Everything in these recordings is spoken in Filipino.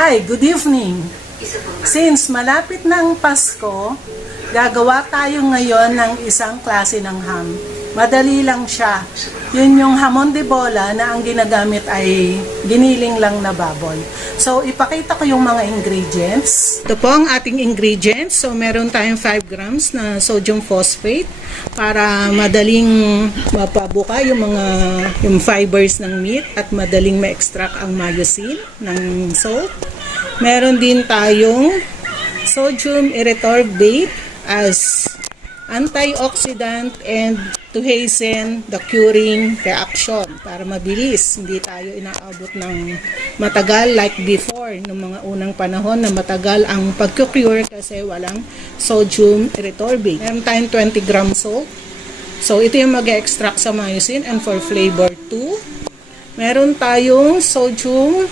Hi, good evening. Since malapit na ang Pasko, gagawa tayo ngayon ng isang klase ng ham. Madali lang siya. Yun yung hamon de bola na ang ginagamit ay giniling lang na baboy. So, ipakita ko yung mga ingredients. Ito po ang ating ingredients. So, meron tayong 5 grams na sodium phosphate para madaling mapabuka yung fibers ng meat at madaling ma-extract ang myosin ng salt. Meron din tayong sodium erythorbate as antioxidant and to hasten the curing reaction para mabilis. Hindi tayo inaabot ng matagal like before noong mga unang panahon na matagal ang pag-cure kasi walang sodium erythorbate. Meron tayong 20 gram salt. So ito yung mag-extract sa myosin and for flavor 2. Meron tayong sodium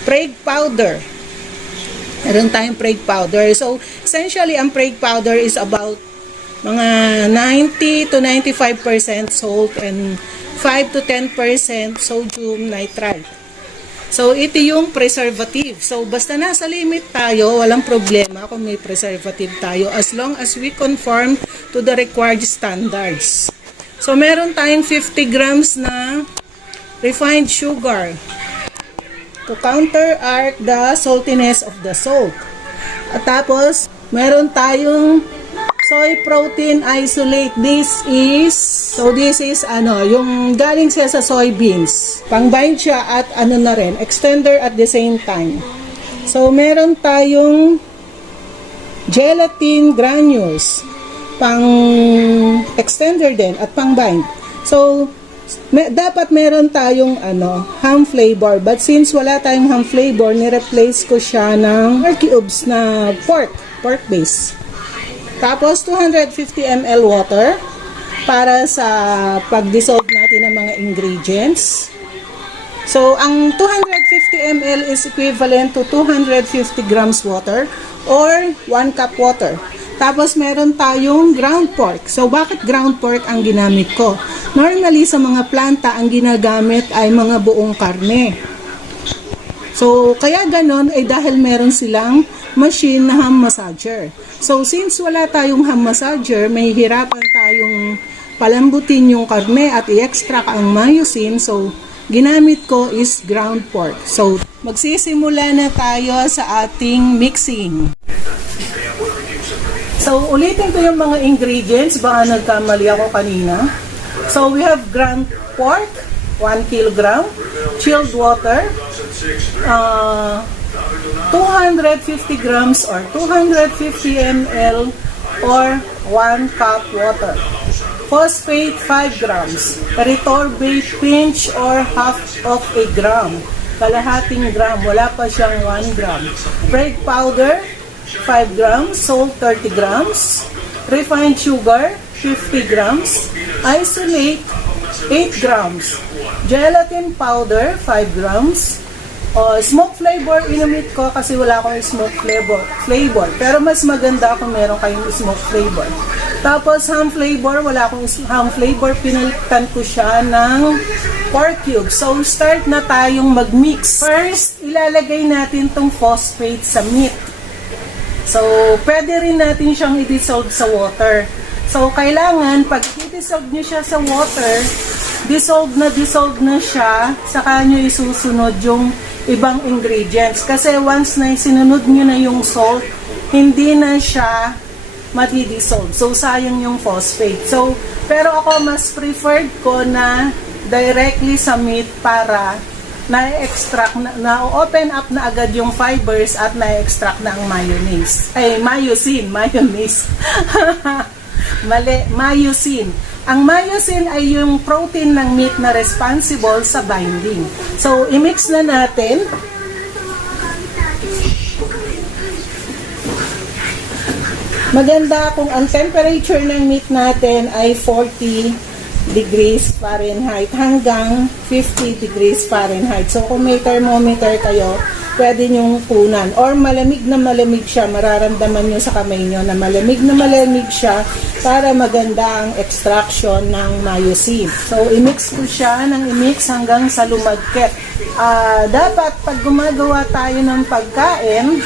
Prague powder. Meron tayong Prague powder. So essentially ang Prague powder is about mga 90 to 95% salt and 5 to 10% sodium nitrite. So, ito yung preservative. So, basta nasa limit tayo, walang problema kung may preservative tayo as long as we conform to the required standards. So, meron tayong 50 grams na refined sugar to counteract the saltiness of the salt. At tapos, meron tayong soy protein isolate. This is yung galing siya sa soybeans. Pang-bind siya at na rin, extender at the same time. So, meron tayong gelatin granules. Pang-extender din at pang-bind. So, dapat meron tayong ham flavor. But since wala tayong ham flavor, ni-replace ko siya ng cubes na pork base. Tapos, 250 ml water para sa pag-dissolve natin ng mga ingredients. So, ang 250 ml is equivalent to 250 grams water or 1 cup water. Tapos, meron tayong ground pork. So, bakit ground pork ang ginamit ko? Normally, sa mga planta, ang ginagamit ay mga buong karne. So, kaya ganon ay dahil meron silang machine na ham massager. So, since wala tayong ham massager, may hirapan tayong palambutin yung karne at i-extract ang myosin. So, ginamit ko is ground pork. So, magsisimula na tayo sa ating mixing. So, ulitin ko yung mga ingredients. Baka nagkamali ako kanina. So, we have ground pork, 1 kilogram, chilled water, 250 grams or 250 ml or 1 cup water. Phosphate, 5 grams. Erythorbate pinch or half of a gram. Kalahating gram. Wala pa siyang 1 gram. Prague powder, 5 grams. Salt, 30 grams. Refined sugar, 50 grams. Isolate, 8 grams. Gelatin powder, 5 grams. Smoke flavor, inumit ko kasi wala akong smoke flavor. Pero mas maganda kung meron kayong smoke flavor. Tapos ham flavor, wala akong ham flavor. Pinalitan ko siya ng pork cube. So, start na tayong mag-mix. First, ilalagay natin tong phosphate sa meat. So, pwede rin natin siyang i-dissolve sa water. So, kailangan, pag i-dissolve nyo siya sa water, dissolve na siya, saka nyo isusunod yung ibang ingredients. Kasi once na sinunod nyo na yung salt, hindi na siya mati-dissolve. So, sayang yung phosphate. So, pero ako mas preferred ko na directly sa meat para na-extract, na-open up na agad yung fibers at na-extract na ang mayonnaise. Myosin. Mali, myosin. Ang myosin ay yung protein ng meat na responsible sa binding. So, i-mix na natin. Maganda kung ang temperature ng meat natin ay 40 degrees Fahrenheit hanggang 50 degrees Fahrenheit. So, kung may thermometer kayo, pwede nyong punan. Or malamig na malamig siya, mararamdaman nyo sa kamay nyo na malamig na malamig siya para maganda ang extraction ng myosin. So, i-mix ko siya ng i-mix hanggang sa lumagkit. Dapat pag gumagawa tayo ng pagkain,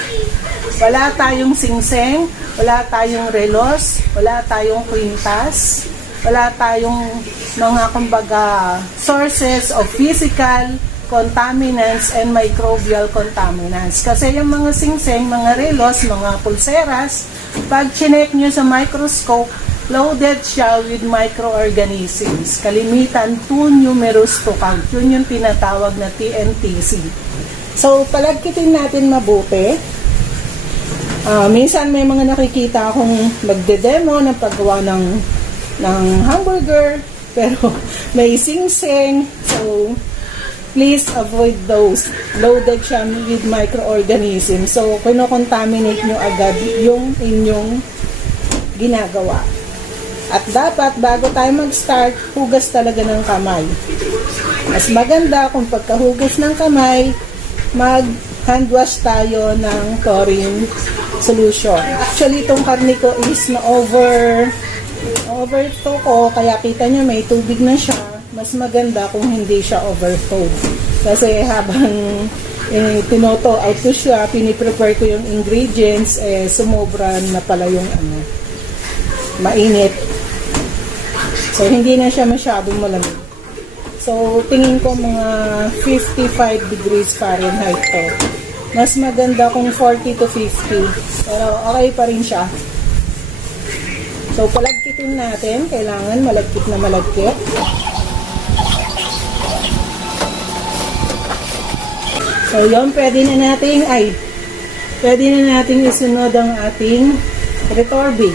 wala tayong singseng, wala tayong relos, wala tayong kwintas, wala tayong mga kumbaga sources of physical contaminants and microbial contaminants. Kasi yung mga singseng, mga relos, mga pulseras, pag chinek nyo sa microscope, loaded siya with microorganisms. Kalimitan, 2 numerous to count. Yun yung tinatawag na TNTC. So, palagkitin natin mabuti. Minsan may mga nakikita akong magde-demo ng paggawa ng hamburger, pero may singseng. So, please avoid those. Loaded siya with microorganisms. So, kinokontaminate nyo agad yung inyong ginagawa. At dapat, bago tayo mag-start, hugas talaga ng kamay. Mas maganda kung pagkahugas ng kamay, mag-hand wash tayo ng chlorine solution. Actually, itong karne ko is overflow ko, kaya kita nyo may tubig na siya. Mas maganda kung hindi siya overflow. Kasi habang tinoto out ko siya, piniprepare ko yung ingredients, sumobra na pala yung mainit. So, hindi na siya masyadong malamig. So, tingin ko mga 55 degrees Fahrenheit to. Mas maganda kung 40 to 50. Pero okay pa rin siya. So, palagkitin natin. Kailangan malagkit na malagkit. So, yun, pwede na nating isunod ang ating retorbi.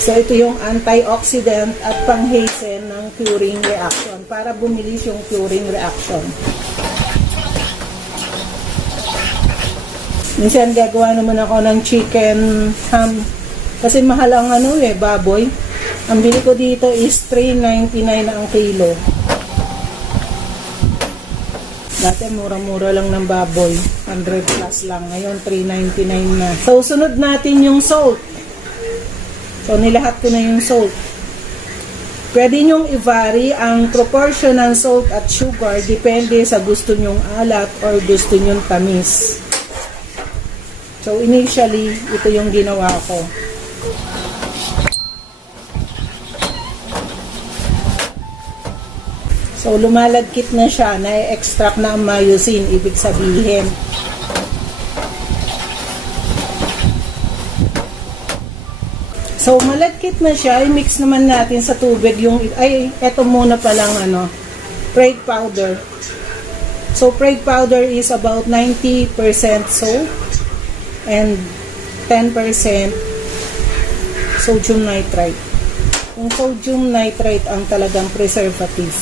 So, ito yung antioxidant at pang-hasten ng curing reaction para bumilis yung curing reaction. Minsan gagawa naman ako ng chicken ham kasi mahal ang baboy. Ang bili ko dito is $3.99 ang kilo. Dati mura-mura lang ng baboy, 100 plus lang. Ngayon $3.99 na. So, sunod natin yung salt. So, nilahat ko na yung salt. Pwede nyong i-vary ang proportion ng salt at sugar depende sa gusto nyong alat or gusto nyong tamis. So, initially, ito yung ginawa ko. So, lumalagkit na siya, na-extract na ang myosin, ibig sabihin. So, malagkit na siya, i-mix naman natin sa tubig yung, eto muna palang Preg powder. So, Preg powder is about 90% salt and 10% sodium nitrite. Yung sodium nitrite ang talagang preservative.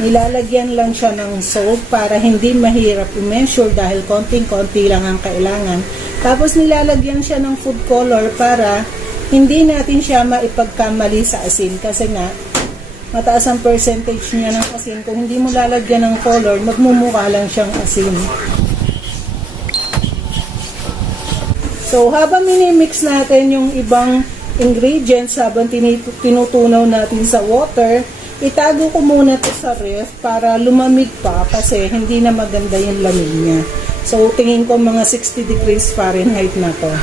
Nilalagyan lang siya ng salt para hindi mahirap i-measure dahil konting-konti lang ang kailangan. Tapos nilalagyan siya ng food color para hindi natin siya maipagkamali sa asin kasi nga mataas ang percentage niya ng asin. Kung hindi mo lalagyan ng color, magmumukha lang siyang asin. So, habang minimix natin yung ibang ingredients, habang tinutunaw natin sa water, itago ko muna ito sa ref para lumamig pa kasi hindi na maganda yung lamig niya. So, tingin ko mga 60 degrees Fahrenheit na to.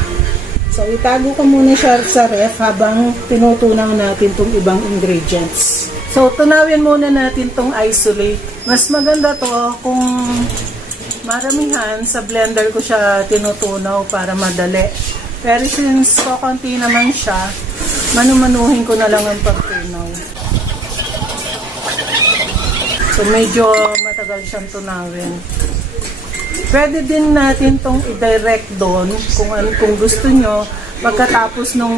So, itago ko muna siya sa ref habang tinutunaw natin itong ibang ingredients. So, tunawin muna natin itong isolate. Mas maganda to kung maramihan, sa blender ko siya tinutunaw para madali. Pero since konti naman siya, manumanuhin ko na lang ang pagtunaw. So, medyo matagal siyang tunawin. Pwede din natin tong i-direct doon kung gusto nyo. Pagkatapos ng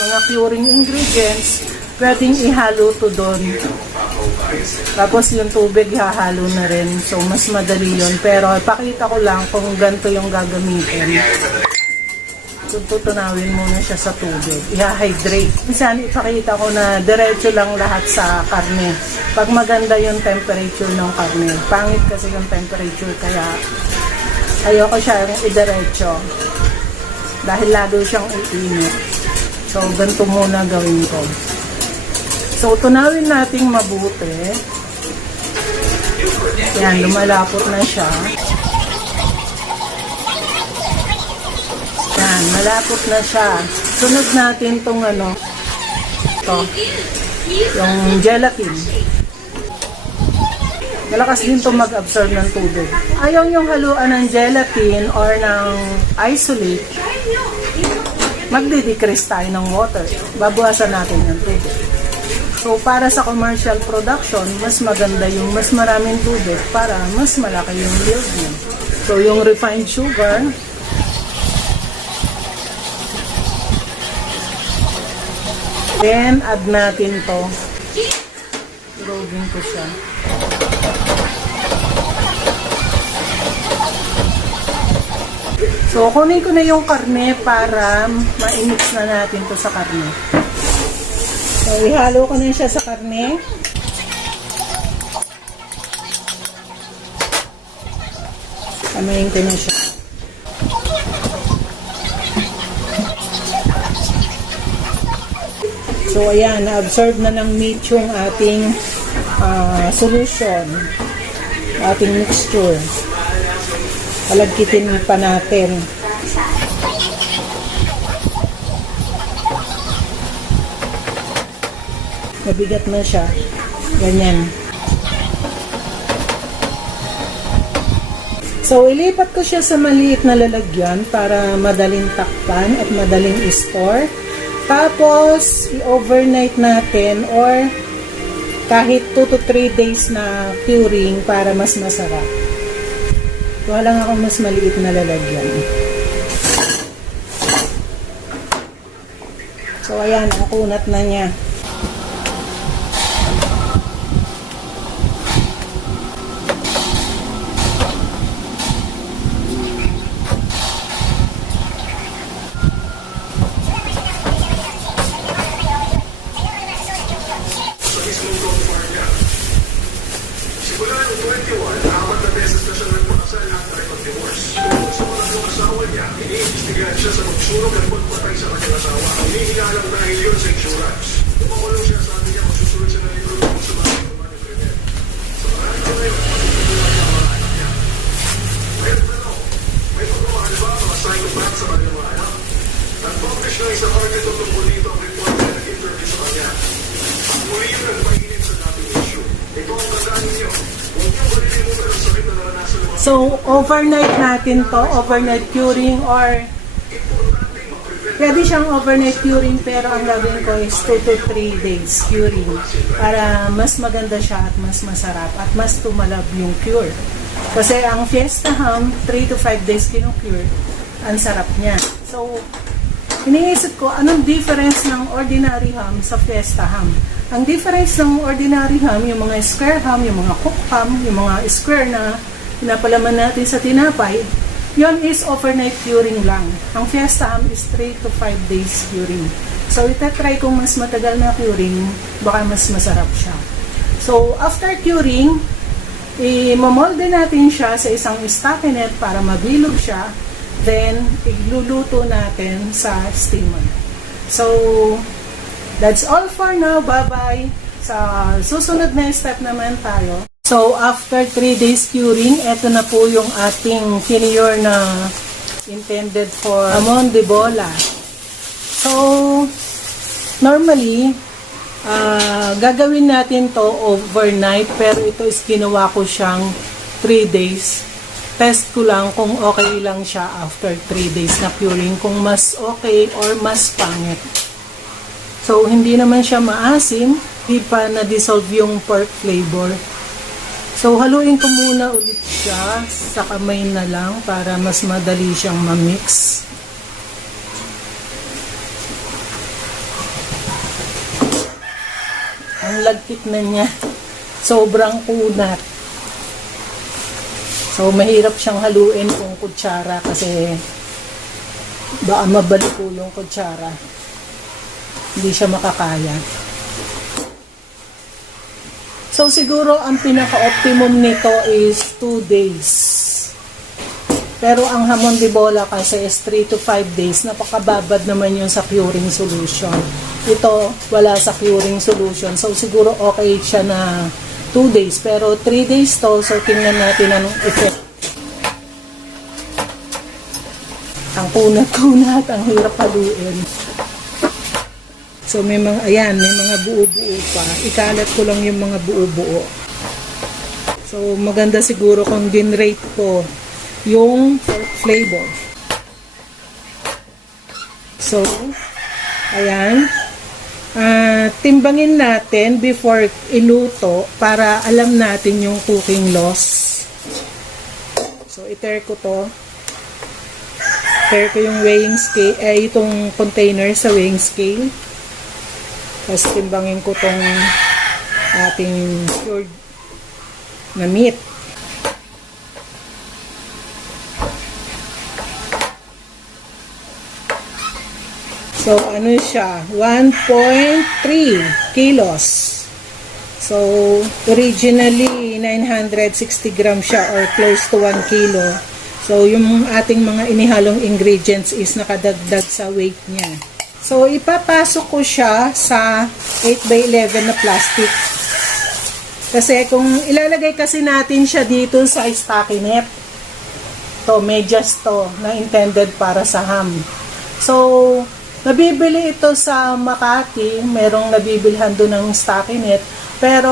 mga curing ingredients, pwedeng ihalo to doon. Tapos yung tubig ihahalo na rin. So, mas madali yun. Pero pakita ko lang kung ganito yung gagamitin. tutunawin muna siya sa tubig. I-hydrate. Minsan ipakita ko na diretso lang lahat sa karne. Pag maganda yung temperature ng karne. Pangit kasi yung temperature kaya ayoko siya i-diretso. Dahil lalo siyang iinit. So, ganito muna gawin ko. So, tunawin natin mabuti. Yan, lumalapot na siya. Yan, malapot na siya. Sunod natin tong ito, yung gelatin. Malakas din itong mag-absorb ng tubig. Ayaw yung haluan ng gelatin or ng isolate, magdi-decrease tayo ng water. Babawasan natin yung tubig. So, para sa commercial production, mas maganda yung mas maraming tubig para mas malaki yung yield niya. So, yung refined sugar, then, add natin to. Durugin ko siya. So, kunin ko na yung karne para ma-mix na natin to sa karne. So, ihalo ko na siya sa karne. Kamayin ko na siya. So, ayan, na-absorb na ng meat yung ating solution, ating mixture. Palagkitin pa natin. Mabigat na siya. Ganyan. So, ilipat ko siya sa maliit na lalagyan para madaling takpan at madaling i-store. Tapos, i-overnight natin or kahit 2 to 3 days na curing para mas masarap. Kuha lang ako mas maliit na lalagyan. So, ayan, ang kunat na niya. Iniimbestigahan siya sa magsunog at pagpatay sa kanyang asawa. Hinihilalang dahil yun sa insurance. Tumakulong siya, sabi niya, magsusunod siya ng libro kung sa mga ng krimen. Sa maraming kamay, pagpapatuloy niya ang mga anak niya. Ngayon tanong, may pagmamahal ba ang mga psychopath sa kanyang mga anak? Nag-publish ng isang article tungkol dito ang report na nag-interview sa kanya. At muli yun ang painit sa dating issue. Ito ang tandaan ninyo. Huwag niyong malilimutan ang sakit na naranasan ng mga So, overnight natin to, overnight curing or pwede siyang overnight curing pero ang gagawin ko is 2 to 3 days curing para mas maganda siya at mas masarap at mas tumalab yung cure. Kasi ang Fiesta ham, 3 to 5 days kinu-cure, ang sarap niya. So, iniisip ko, anong difference ng ordinary ham sa Fiesta ham? Ang difference ng ordinary ham, yung mga square ham, yung mga cooked ham, yung mga square na pinapalaman natin sa tinapay, yon is overnight curing lang. Ang Fiesta ham is 3 to 5 days curing. So, itatry kung mas matagal na curing, baka mas masarap siya. So, after curing, i-molde natin siya sa isang stockinette para mabilog siya. Then, iluluto natin sa steamer. So, that's all for now. Bye-bye. Sa susunod na step naman tayo. So, after 3 days curing, eto na po yung ating finior na intended for hamon de bola. So, normally, gagawin natin to overnight, pero ito is ginawa ko siyang 3 days. Test ko lang kung okay lang siya after 3 days na curing, kung mas okay or mas pangit. So, hindi naman siya maasim, hindi pa na-dissolve yung pork flavor. So, haluin ko muna ulit siya sa kamay na lang para mas madali siyang ma-mix. Ang lagkit na niya. Sobrang kunat. So, mahirap siyang haluin kung kutsara kasi Baka mabalik po yung kutsara. Hindi siya makakaya. So siguro ang pinaka-optimum nito is 2 days. Pero ang hamon de bola kasi is 3 to 5 days. Napakababad naman yun sa curing solution. Ito, wala sa curing solution. So siguro okay siya na 2 days. Pero 3 days to, so tingnan natin anong effect. Ang kunat-kunat, ang hirap haluin. So may mga, ayan, may mga buo-buo pa. Ikalat ko lang yung mga buo-buo. So maganda siguro kung din-rate ko yung flavor. So, ayan. Timbangin natin before iluto para alam natin yung cooking loss. So, iter ko to. Iter ko yung weighing scale, itong container sa weighing scale. Tapos timbangin ko tong ating cured na meat. So, ano siya? 1.3 kilos. So, originally, 960 grams siya or close to 1 kilo. So, yung ating mga inihalong ingredients is nakadagdag sa weight niya. So, ipapasok ko siya sa 8x11 na plastic. Kasi kung ilalagay kasi natin siya dito sa stockinette, to, medyas to, na intended para sa ham. So, nabibili ito sa Makati, merong nabibilhan doon ng stockinette, pero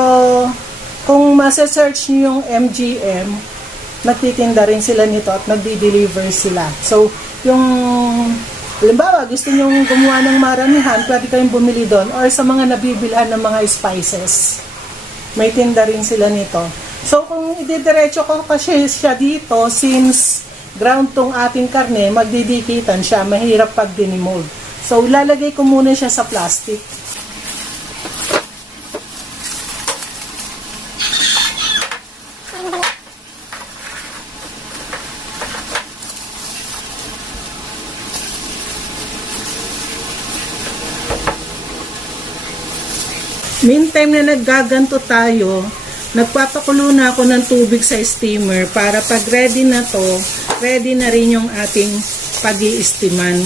kung masa-search niyo yung MGM, nagtitinda rin sila nito at nagdi-deliver sila. So, yung, halimbawa, gusto nyo gumawa ng maramihan, pwede kayong bumili doon, or sa mga nabibilhan ng mga spices. May tinda rin sila nito. So, kung ididiretso ko kasi siya dito, since ground tong ating karne, magdidikitan siya, mahirap pag dinimold. So, lalagay ko muna siya sa plastic. Meantime na naggaganto tayo, nagpapakulo na ako ng tubig sa steamer para pag ready na to, ready na rin yung ating pag-iistiman.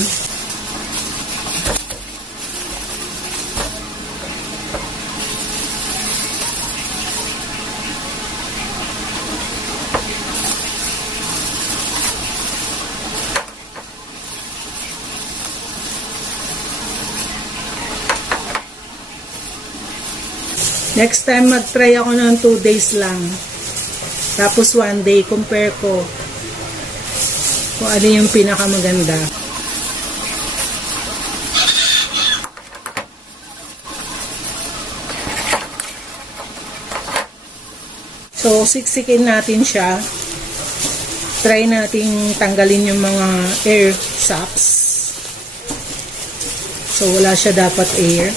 Next time, mag-try ako ng 2 days lang. Tapos 1 day, compare ko kung ano yung pinakamaganda. So, siksikin natin siya. Try nating tanggalin yung mga air sacs. So, wala siya dapat air.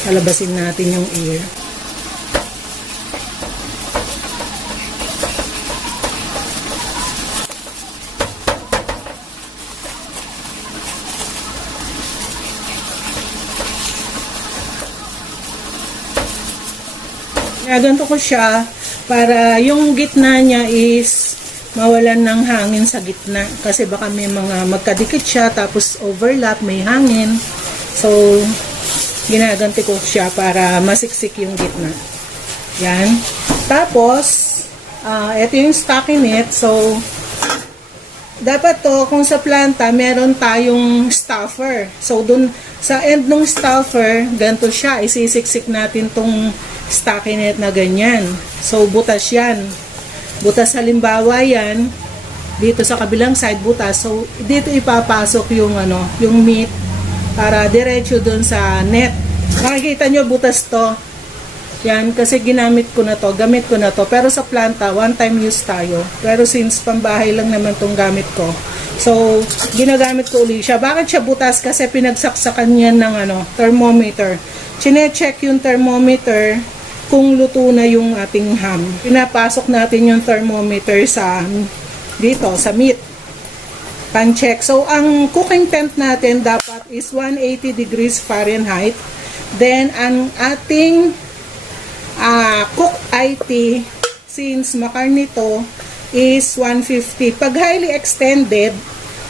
Palabasin natin yung air. Ganito ko siya para yung gitna niya is mawalan ng hangin sa gitna. Kasi baka may mga magkadikit siya tapos overlap, may hangin. So, ginaganti ko siya para masiksik yung gitna. Yan. Tapos, ito yung stockinette. So, dapat to, kung sa planta, meron tayong stuffer. So, dun sa end ng stuffer, ganito siya. Isisiksik natin tong stockinette na ganyan. So, butas yan. Butas halimbawa yan. Dito sa kabilang side, butas. So, dito ipapasok yung, yung meat para diretso dun sa net. Makikita nyo, butas to. Yan, kasi ginamit ko na to, gamit ko na to. Pero sa planta, one time use tayo. Pero since pambahay lang naman tong gamit ko, so, ginagamit ko ulit siya. Bakit siya butas? Kasi pinagsaksakan yan ng thermometer. Chine-check yung thermometer kung luto na yung ating ham. Pinapasok natin yung thermometer sa dito, sa meat. pan-check. So, ang cooking temp natin dapat is 180 degrees Fahrenheit. Then, ang ating cook IT, since makarni to, is 150. Pag highly extended,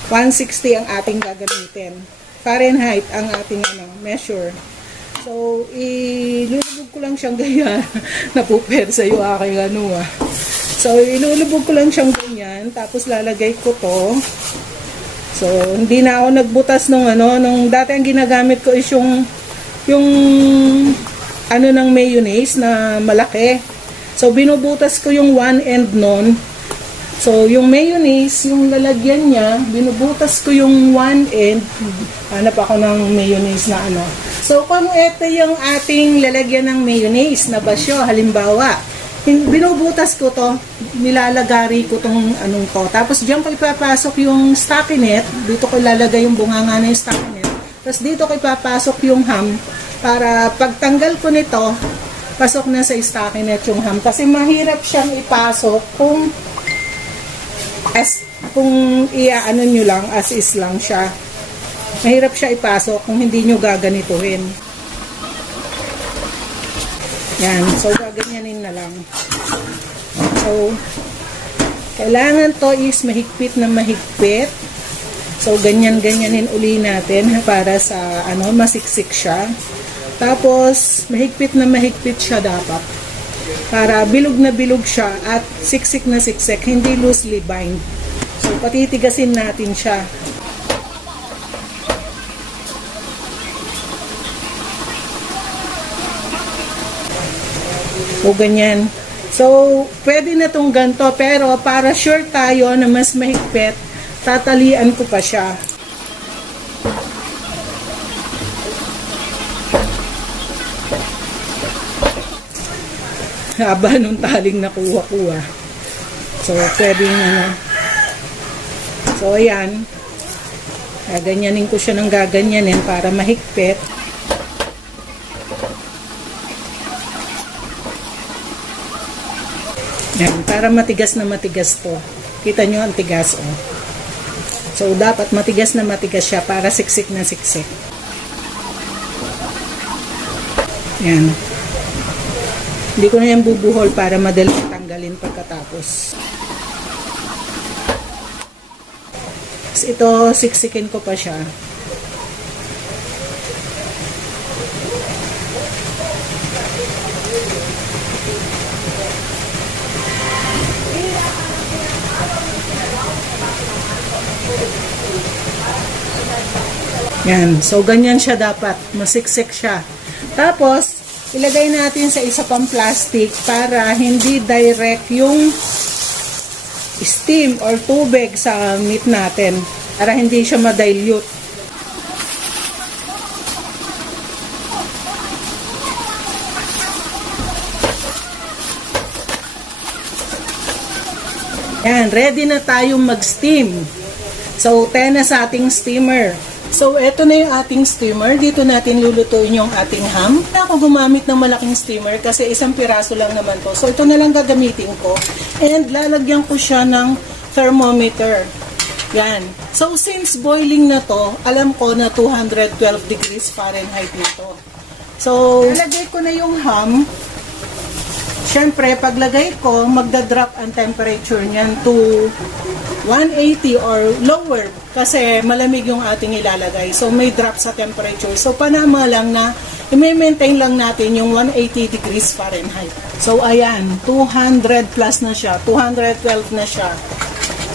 160 ang ating gagamitin. Fahrenheit ang ating measure. So, ilulubog ko lang siyang ganyan. Napupersa yung aking So, ilulubog ko lang siyang ganyan. Tapos, lalagay ko to. So, hindi na ako nagbutas nung nung dati ang ginagamit ko is yung ng mayonnaise na malaki. So, binubutas ko yung one end nun. So, yung mayonnaise, yung lalagyan niya, binubutas ko yung one end. Hanap ako ng mayonnaise na So, kung ito yung ating lalagyan ng mayonnaise na basyo, halimbawa, binubutas ko to, nilalagari ko tong to. Tapos, diyan ko ipapasok yung stockinette. Dito ko ilalagay yung bunganga na yung stockinette. Tapos, dito ko ipapasok yung ham para pagtanggal ko nito, pasok na sa stockinette yung ham. Kasi mahirap siyang ipasok kung nyo lang, as is lang siya. Mahirap siya ipasok kung hindi nyo gaganituhin. Yan. So, gaganyanin na lang. So, kailangan to is mahigpit na mahigpit. So, ganyan-ganyanin uli natin para sa, masiksik siya. Tapos, mahigpit na mahigpit siya dapat. Para bilog na bilog siya at siksik na siksik, hindi loosely bind. So, patitigasin natin siya. O ganyan. So, pwede na tong ganito, pero para sure tayo na mas mahigpit, tatalian ko pa siya. Haba nung taling nakuha-kuha. So, pwede So, ayan. Gaganyanin ko siya ng gaganyanin para mahigpit. Yan, para matigas na matigas to. Kita nyo ang tigas, So, dapat matigas na matigas siya para siksik na siksik. Yan. Hindi ko na yan bubuhol para madali tanggalin pagkatapos. Tapos ito, siksikin ko pa siya. Yan. So, ganyan siya dapat. Masiksik siya. Tapos, ilagay natin sa isa pang plastic para hindi direct yung steam or tubig sa meat natin. Para hindi siya ma-dilute. Yan. Ready na tayong mag-steam. So, 10 na sa ating steamer. So, eto na yung ating steamer. Dito natin lulutuin yung ating ham. Ako gumamit ng malaking steamer kasi isang piraso lang naman to. So, ito na lang gagamitin ko. And lalagyan ko siya ng thermometer. Yan. So, since boiling na to, alam ko na 212 degrees Fahrenheit nito. So, lalagay ko na yung ham. Siyempre, paglagay ko, magdadrop ang temperature niyan to 180 or lower kasi malamig yung ating ilalagay. So, may drop sa temperature. So, panama lang na i-maintain lang natin yung 180 degrees Fahrenheit. So, ayan, 200 plus na siya. 212 na siya.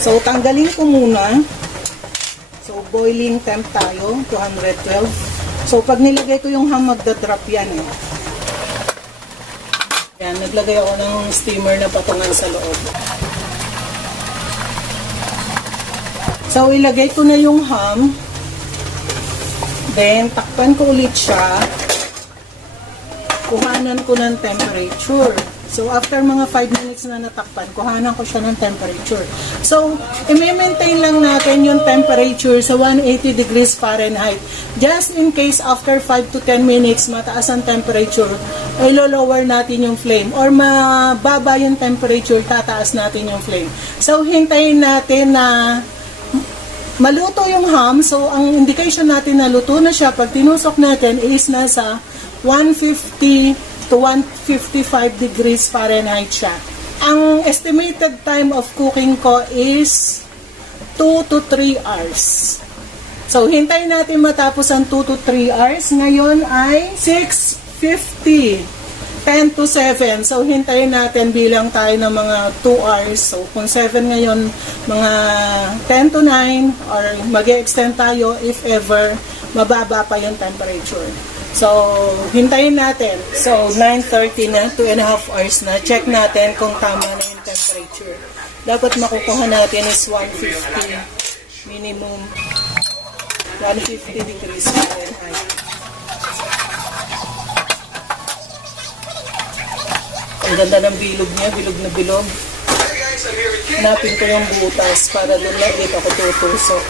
So, tanggalin ko muna. So, boiling temp tayo, 212. So, pag nilagay ko yung ham, magdadrop yan eh. Yan, naglagay ako ng steamer na patungan sa loob. So, ilagay ko na yung ham. Then, takpan ko ulit siya. Kuhanan ko ng temperature. So, after mga 5 minutes na natakpan, kuhanan ko siya ng temperature. So, i-maintain lang natin yung temperature sa 180 degrees Fahrenheit. Just in case after 5 to 10 minutes, mataas ang temperature, ay lower natin yung flame. Or mababa yung temperature, tataas natin yung flame. So, hintayin natin na maluto yung ham, so ang indication natin na luto na siya pag tinusok natin is nasa 150 to 155 degrees Fahrenheit siya. Ang estimated time of cooking ko is 2 to 3 hours. So, hintayin natin matapos ang 2 to 3 hours. Ngayon ay 6:50. 10 to 7. So, hintayin natin bilang tayo ng mga 2 hours. So, kung 7 ngayon, mga 10 to 9 or mag-extend tayo if ever mababa pa yung temperature. So, hintayin natin. So, 9:30 na, 2.5 hours na. Check natin kung tama na yung temperature. Dapat makukuha natin is 150 minimum. 150 degrees Fahrenheit. Ang ganda ng bilog niya, bilog na bilog. Hanapin ko yung butas para doon na ulit ako tutusok.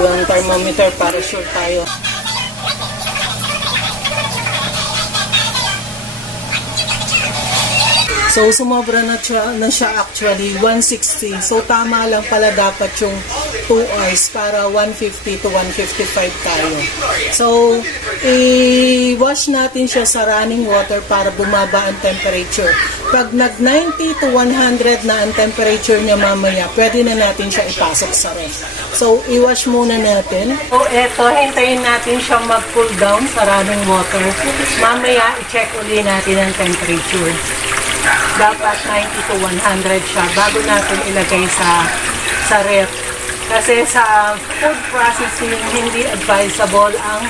Yung thermometer para sure tayo. So, sumobra na siya actually, 160. So, tama lang pala dapat yung 2 hours para 150 to 155 tayo. So, i-wash natin siya sa running water para bumaba ang temperature. Pag nag-90 to 100 na ang temperature niya mamaya, pwede na natin siya ipasok sa ref. So, i-wash muna natin. So, eto, hintayin natin siyang mag-cool down sa running water. Mamaya, i-check uli natin ang temperature. Dapat 90 to 100 siya bago natin ilagay sa ref. Kasi sa food processing, hindi advisable ang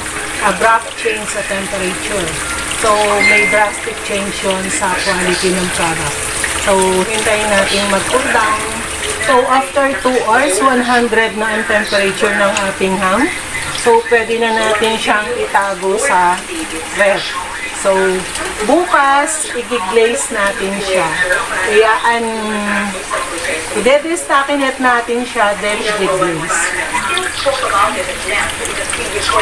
abrupt change sa temperature. So, may drastic change yun sa quality ng product. So, hintayin natin mag-cool down. So, after 2 hours, 100 na ang temperature ng ating ham. So, pwede na natin siyang itago sa ref. So, bukas, i-glaze natin siya. Kaya, i-destackinate natin siya, then i-glaze.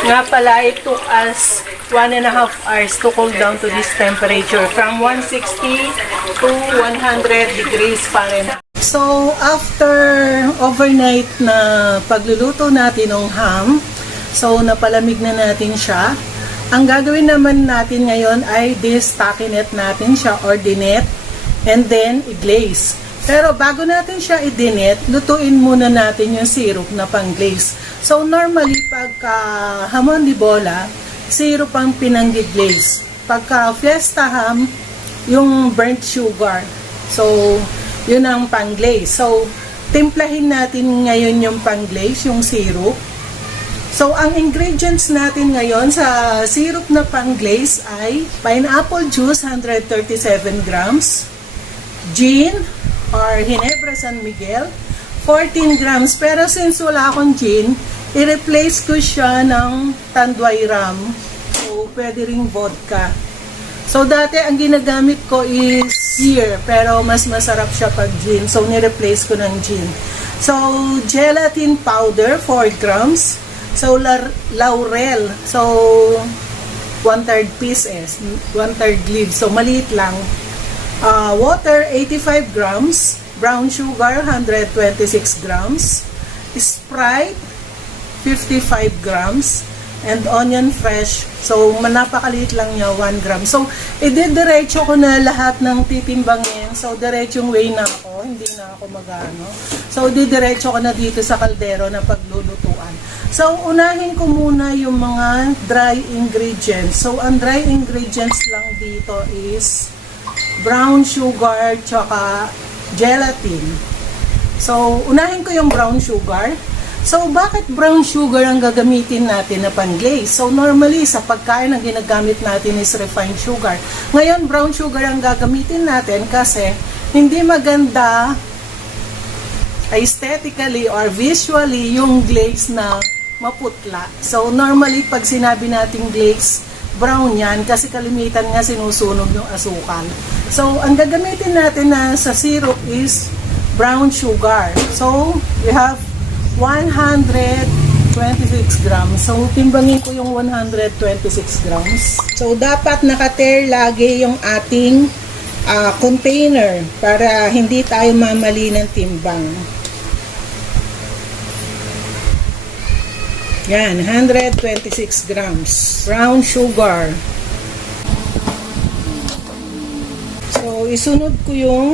Nga pala, it took us 1.5 hours to cool down to this temperature from 160 to 100 degrees Fahrenheit. So, after overnight na pagluluto natin ng ham, so napalamig na natin siya. Ang gagawin naman natin ngayon ay destackinate natin siya or dinet and then i-glaze. Pero bago natin siya i-dinet, lutuin muna natin yung syrup na pang-glaze. So normally pagka hamon di bola, syrup ang pinang-glaze. Pagka fiesta ham, yung burnt sugar. So yun ang pang-glaze. So timplahin natin ngayon yung pang-glaze, yung syrup. So, ang ingredients natin ngayon sa syrup na pang-glaze ay pineapple juice, 137 grams, gin or Ginebra San Miguel, 14 grams. Pero since wala akong gin, i-replace ko siya ng Tanduay rum. So, pwede ring vodka. So, dati ang ginagamit ko is beer, pero mas masarap siya pag gin. So, ni-replace ko ng gin. So, gelatin powder, 4 grams. So, laurel. So, 1/3 pieces. 1/3 leaves. So, maliit lang. Water, 85 grams. Brown sugar, 126 grams. Sprite, 55 grams. And onion fresh. So, napakaliit lang niya, 1 gram. So, i-diretso ko na lahat ng titimbangin. So, diretsong way na ako. Hindi na ako mag-ano. So, didiretso ko na dito sa kaldero na paglulutuan. So, unahin ko muna yung mga dry ingredients. So, ang dry ingredients lang dito is brown sugar tsaka gelatin. So, unahin ko yung brown sugar. So, bakit brown sugar ang gagamitin natin na pang-glaze? So, normally, sa pagkain ang ginagamit natin is refined sugar. Ngayon, brown sugar ang gagamitin natin kasi hindi maganda aesthetically or visually yung glaze na maputla. So, normally, pag sinabi nating glaze, brown yan kasi kalimitan nga sinusunog yung asukal. So, ang gagamitin natin na sa syrup is brown sugar. So, we have 100 26 grams. So, timbangin ko yung 126 grams. So, dapat naka-tear lagi yung ating container para hindi tayo mamali ng timbang. Yan, 126 grams. Brown sugar. So, isunod ko yung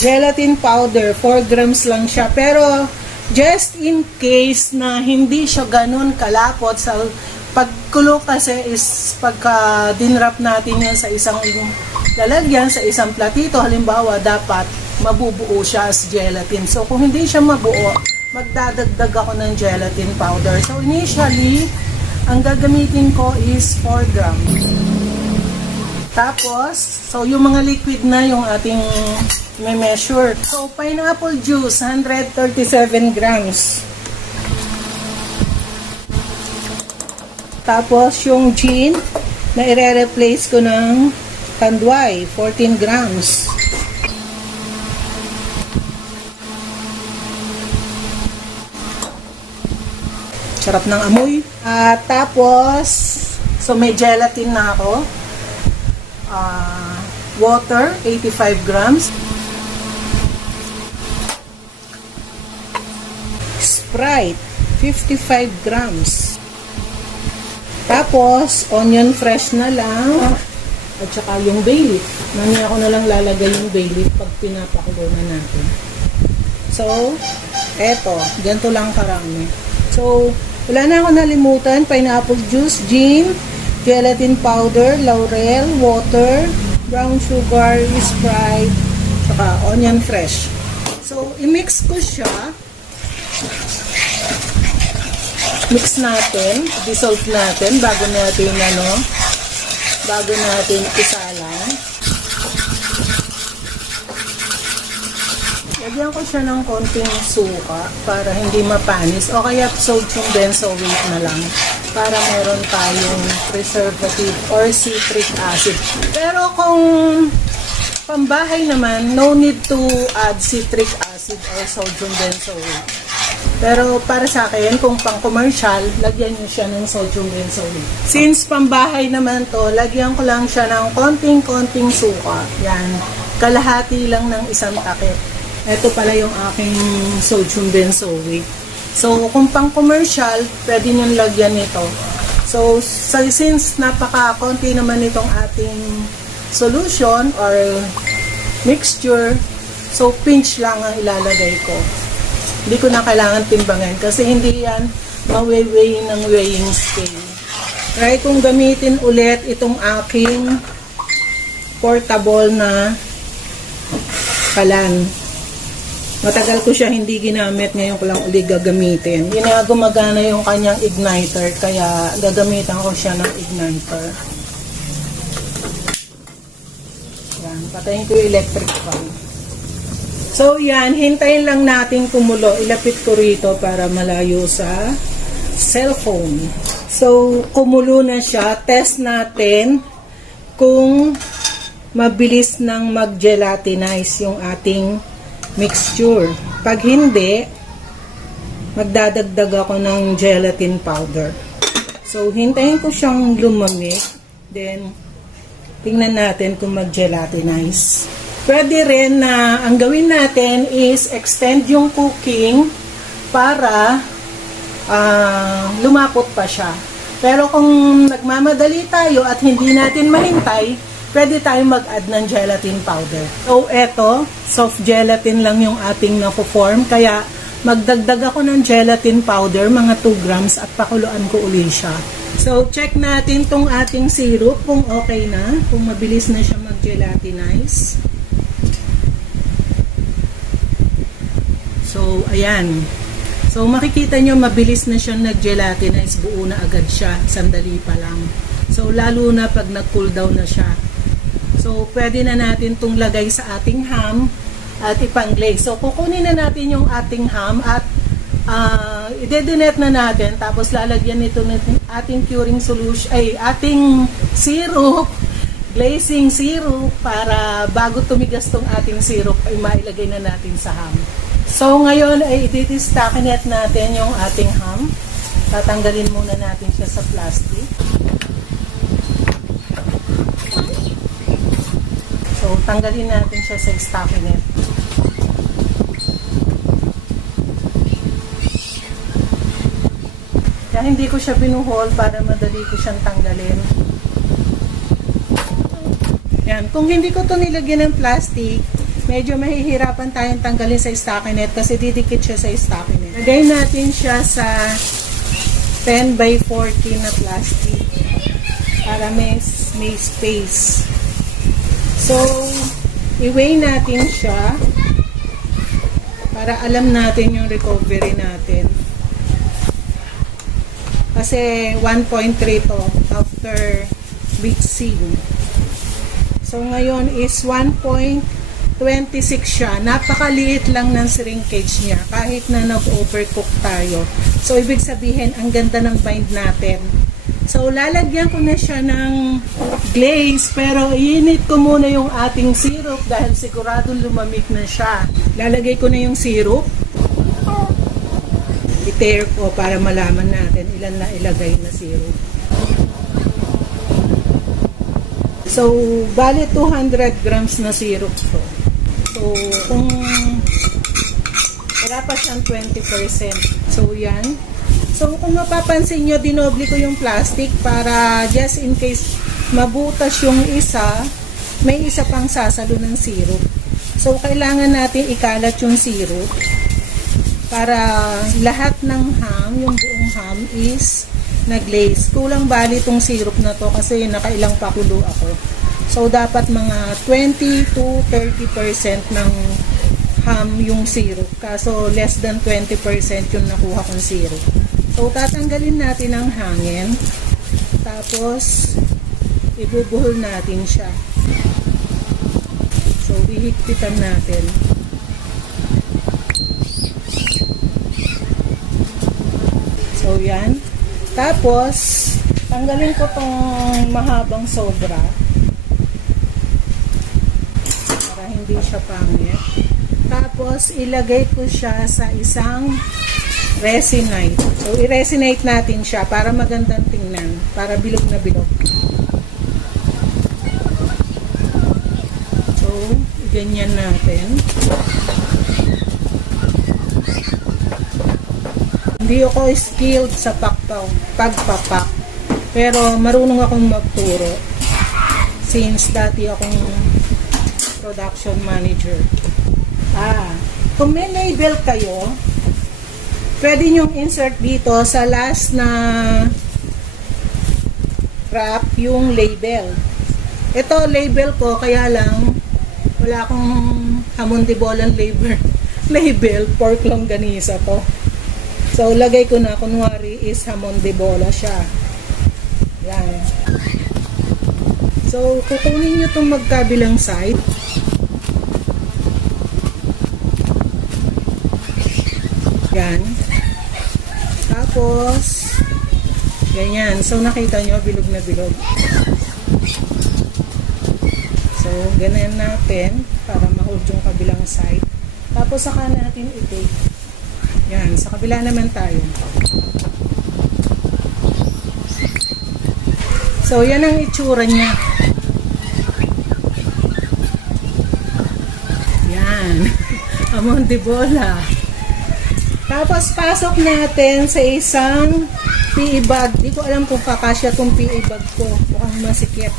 gelatin powder. 4 grams lang siya. Pero, just in case na hindi siya ganun kalapot, sa pagkulo kasi is pagka dinrap natin yan sa isang lalagyan, sa isang platito, halimbawa, dapat mabubuo siya as gelatin. So, kung hindi siya mabuo, magdadagdag ako ng gelatin powder. So, initially, ang gagamitin ko is 4 grams. Tapos, so yung mga liquid na yung ating may measure. So, pineapple juice, 137 grams. Tapos, yung gin na ire-replace ko ng tanduay, 14 grams. Sarap ng amoy. Tapos, so may gelatin na ako. Water, 85 grams. Sprite, 55 grams. Tapos, onion fresh na lang. At saka yung bay leaf. Mamaya ko na lang lalagay yung bay leaf pag pinapakulo na natin. So, eto. Ganito lang karami. So, wala na ako nalimutan. Pineapple juice, gin, gelatin powder, laurel, water, brown sugar, Sprite, saka onion fresh. So, i-mix ko siya. Mix natin, dissolve natin bago natin isalang. Lagyan ko siya ng konting suka para hindi mapanis o kaya sodium benzoate na lang para meron tayong preservative or citric acid. Pero kung pambahay naman, no need to add citric acid or sodium benzoate. Pero para sa akin, kung pang commercial, lagyan nyo siya ng sodium benzoate. Since pambahay naman to, lagyan ko lang siya ng konting-konting suka. Yan, kalahati lang ng isang takip. Ito pala yung aking sodium benzoate. So, kung pang commercial, pwede nyo lagyan nito. So, since napaka-konti naman itong ating solution or mixture, so pinch lang ang ilalagay ko. Hindi ko na kailangan timbangan kasi hindi yan mawe-weigh ng weighing scale. Try kong gamitin ulit itong aking portable na kalan. Matagal ko siya hindi ginamit, ngayon ko lang uli gagamitin. Gumagana yung kanyang igniter, kaya gagamitan ko siya ng igniter. Yan, patayin ko yung electric fan. So yan, hintayin lang natin kumulo. Ilapit ko rito para malayo sa cellphone. So, kumulo na siya. Test natin kung mabilis nang mag-gelatinize yung ating mixture. Pag hindi, magdadagdag ako ng gelatin powder. So, hintayin ko siyang lumamig. Then, tingnan natin kung mag-gelatinize. Pwede rin na ang gawin natin is extend yung cooking para lumapot pa siya. Pero kung nagmamadali tayo at hindi natin mahintay, pwede tayo mag-add ng gelatin powder. So, eto, soft gelatin lang yung ating na-form. Kaya, magdagdag ako ng gelatin powder, mga 2 grams, at pakuluan ko uli siya. So, check natin tong ating syrup kung okay na, kung mabilis na siya mag-gelatinize. So, ayan. So, makikita nyo, mabilis na siya nag-gelatinize. Buo na agad siya. Sandali pa lang. So, lalo na pag nag-cool down na siya. So, pwede na natin itong lagay sa ating ham at ipang-glaze. So, kukunin na natin yung ating ham at i-detonate na natin. Tapos, lalagyan nito ng ating curing solution, ating syrup, glazing syrup, para bago tumigas tong ating syrup, ay mailagay na natin sa ham. So ngayon ay i-stackinette natin yung ating ham. Tatanggalin muna natin siya sa plastic. So tanggalin natin siya sa stackinette. Kaya hindi ko siya binuhol para madali ko siyang tanggalin. Yan. Kung hindi ko to nilagyan ng plastic, medyo mahihirapan tayong tanggalin sa stockinette kasi didikit siya sa stockinette. Lagay natin siya sa 10 by 14 na plastic para may space. So, i-weigh natin siya para alam natin yung recovery natin. Kasi 1.3 to after mixing. So, ngayon is 1.26 siya. Napakaliit lang ng shrinkage niya kahit na nag-overcook tayo. So, ibig sabihin, ang ganda ng bind natin. So, lalagyan ko na siya ng glaze pero iinit ko muna yung ating syrup dahil sigurado lumamig na siya. Lalagay ko na yung syrup. I-tear ko para malaman natin ilan na ilagay na syrup. So, bali 200 grams na syrup to. So, kung wala pa siyang 20%. So, yan. So, kung mapapansin nyo, dinoble ko yung plastic para just in case mabutas yung isa, may isa pang sasalo ng syrup. So, kailangan natin ikalat yung syrup para lahat ng ham, yung buong ham is na-glaze. Kulang bali itong syrup na to kasi nakailang pakulo ako. So, dapat mga 20 to 30% ng ham yung syrup. Kaso, less than 20% yung nakuha kong syrup. So, tatanggalin natin ang hangin. Tapos, ibubuhol natin siya. So, ihigpitan natin. So, yan. Tapos, tanggalin ko tong mahabang sobra para hindi siya pangit. Tapos, ilagay ko siya sa isang resinite. So, i-resinite natin siya para magandang tingnan. Para bilog na bilog. So, ganyan natin. Hindi ako skilled sa pagpapak. Pero marunong akong magturo. Since dati akong production manager. Kung may label kayo, pwede nyong insert dito sa last na wrap yung label. Ito label ko, kaya lang wala akong hamon de bolang label, pork longganisa to. So, lagay ko na, kunwari is hamon de bola siya. Yan. So, kukunin nyo itong magkabilang side. Yan. Tapos, ganyan. So, nakita nyo, bilog na bilog. So, ganyan natin para ma-hold yung kabilang side. Tapos, saka natin i-take. Yan, sa kabila naman tayo. So, yan ang itsura niya. Yan. Hamon de bola. Tapos, pasok natin sa isang PE bag. Di ko alam kung kakasya itong PE bag ko. Mukhang masikip.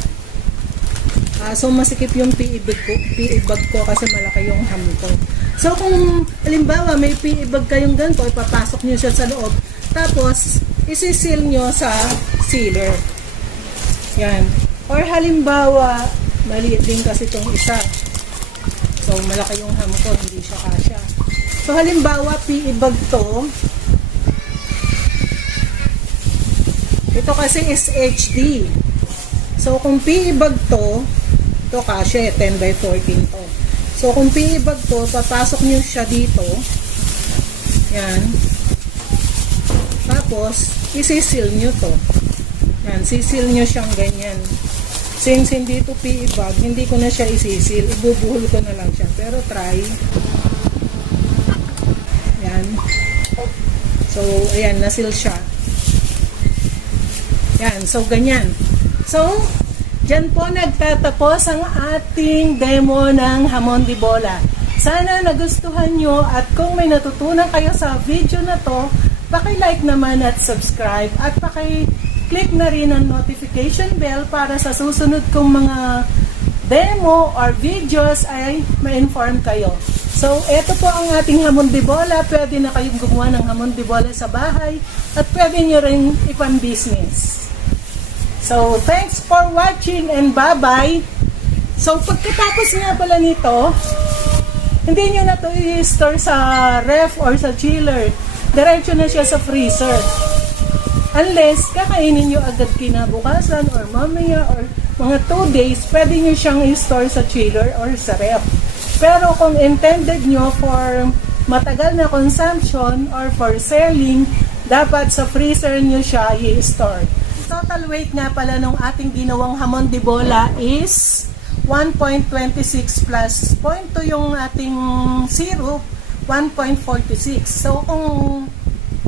So, masikip yung PE bag ko kasi malaki yung ham ko. So, kung halimbawa may PE bag kayong ganito, ipapasok nyo siya sa loob. Tapos, isisil nyo sa sealer. Yan. Or halimbawa, maliit din kasi itong isa. So, malaki yung ham ko, hindi siya kasya. So, halimbawa, PE bag to. Ito kasi is HD. So, kung PE bag to, ito kasya, 10 by 14 to. So, kung PE bag to, papasok nyo siya dito. Yan. Tapos, isisil nyo to. Yan, sisil nyo siyang ganyan. Since hindi to PE bag, hindi ko na siya isisil. Ibubuhol ko na lang siya. Pero try. So, ayan, nasil siya. Yan, so ganyan. So, dyan po nagtatapos ang ating demo ng hamon de bola. Sana nagustuhan nyo at kung may natutunan kayo sa video na to, paki-like naman at subscribe at paki-click na rin ang notification bell para sa susunod kong mga demo or videos ay ma-inform kayo. So, ito po ang ating hamon de bola. Pwede na kayong gumawa ng hamon de bola sa bahay at pwede nyo rin ipan-business. So, thanks for watching and bye-bye. So, pagkatapos nga pala nito, hindi nyo na ito i-store sa ref or sa chiller. Diretso na siya sa freezer. Unless, kakainin nyo agad kinabukasan or mamaya or mga 2 days, pwede nyo siyang i-store sa chiller or sa ref. Pero kung intended nyo for matagal na consumption or for selling, dapat sa freezer nyo siya i-store. Total weight nga pala ng ating ginawang hamon de bola is 1.26 plus 0.2 yung ating syrup, 1.46. So kung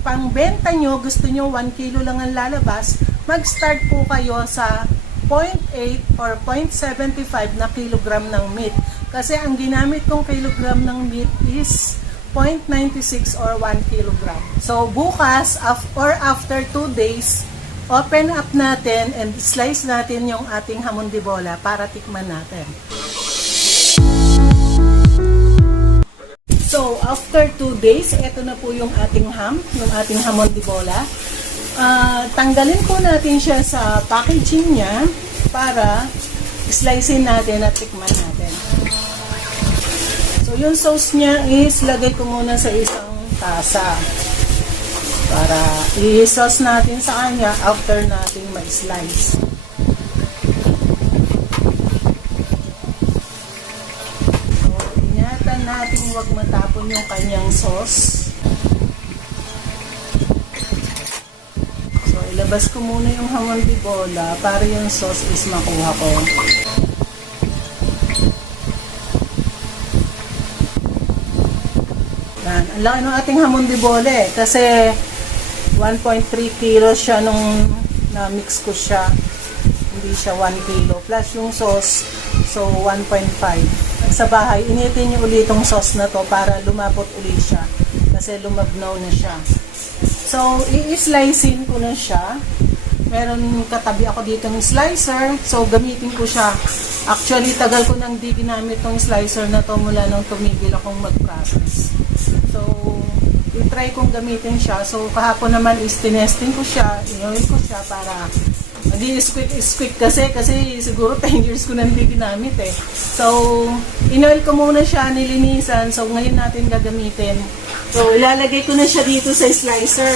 pangbenta nyo, gusto nyo 1 kilo lang ang lalabas, mag-start po kayo sa 0.8 or 0.75 na kilogram ng meat. Kasi ang ginamit kong kilogram ng meat is 0.96 or 1 kilogram. So bukas or after 2 days, open up natin and slice natin yung ating hamon de bola para tikman natin. So after 2 days, ito na po yung ating yung ating hamon de bola. Tanggalin po natin siya sa packaging niya para slicein natin at tikman natin. So yung sauce niya is lagay ko muna sa isang tasa para i-sauce natin sa kanya after natin ma-slice. So ingatan natin huwag matapon yung kanyang sauce. So ilabas ko muna yung hamon de bola para yung sauce is makuha ko. Ang laki ng ating hamon de bola kasi 1.3 kilos siya nung na-mix ko siya. Hindi siya 1 kilo. Plus yung sauce, so 1.5. Sa bahay, initin niyo ulit itong sauce na to para lumapot ulit siya. Kasi lumabnaw na siya. So, i-slicein ko na siya. Meron katabi ako dito ng slicer. So, gamitin ko siya. Actually, tagal ko nang di ginamit tong slicer na to mula nung tumigil akong mag-process. So, i-try kong gamitin siya. So, kahapon naman is tinesting ko siya, in-oil ko siya para hindi squeak kasi siguro 10 years ko nang hindi ginamit eh. So, in-oil ko muna siya, nilinisan. So, ngayon natin gagamitin. So, ilalagay ko na siya dito sa slicer.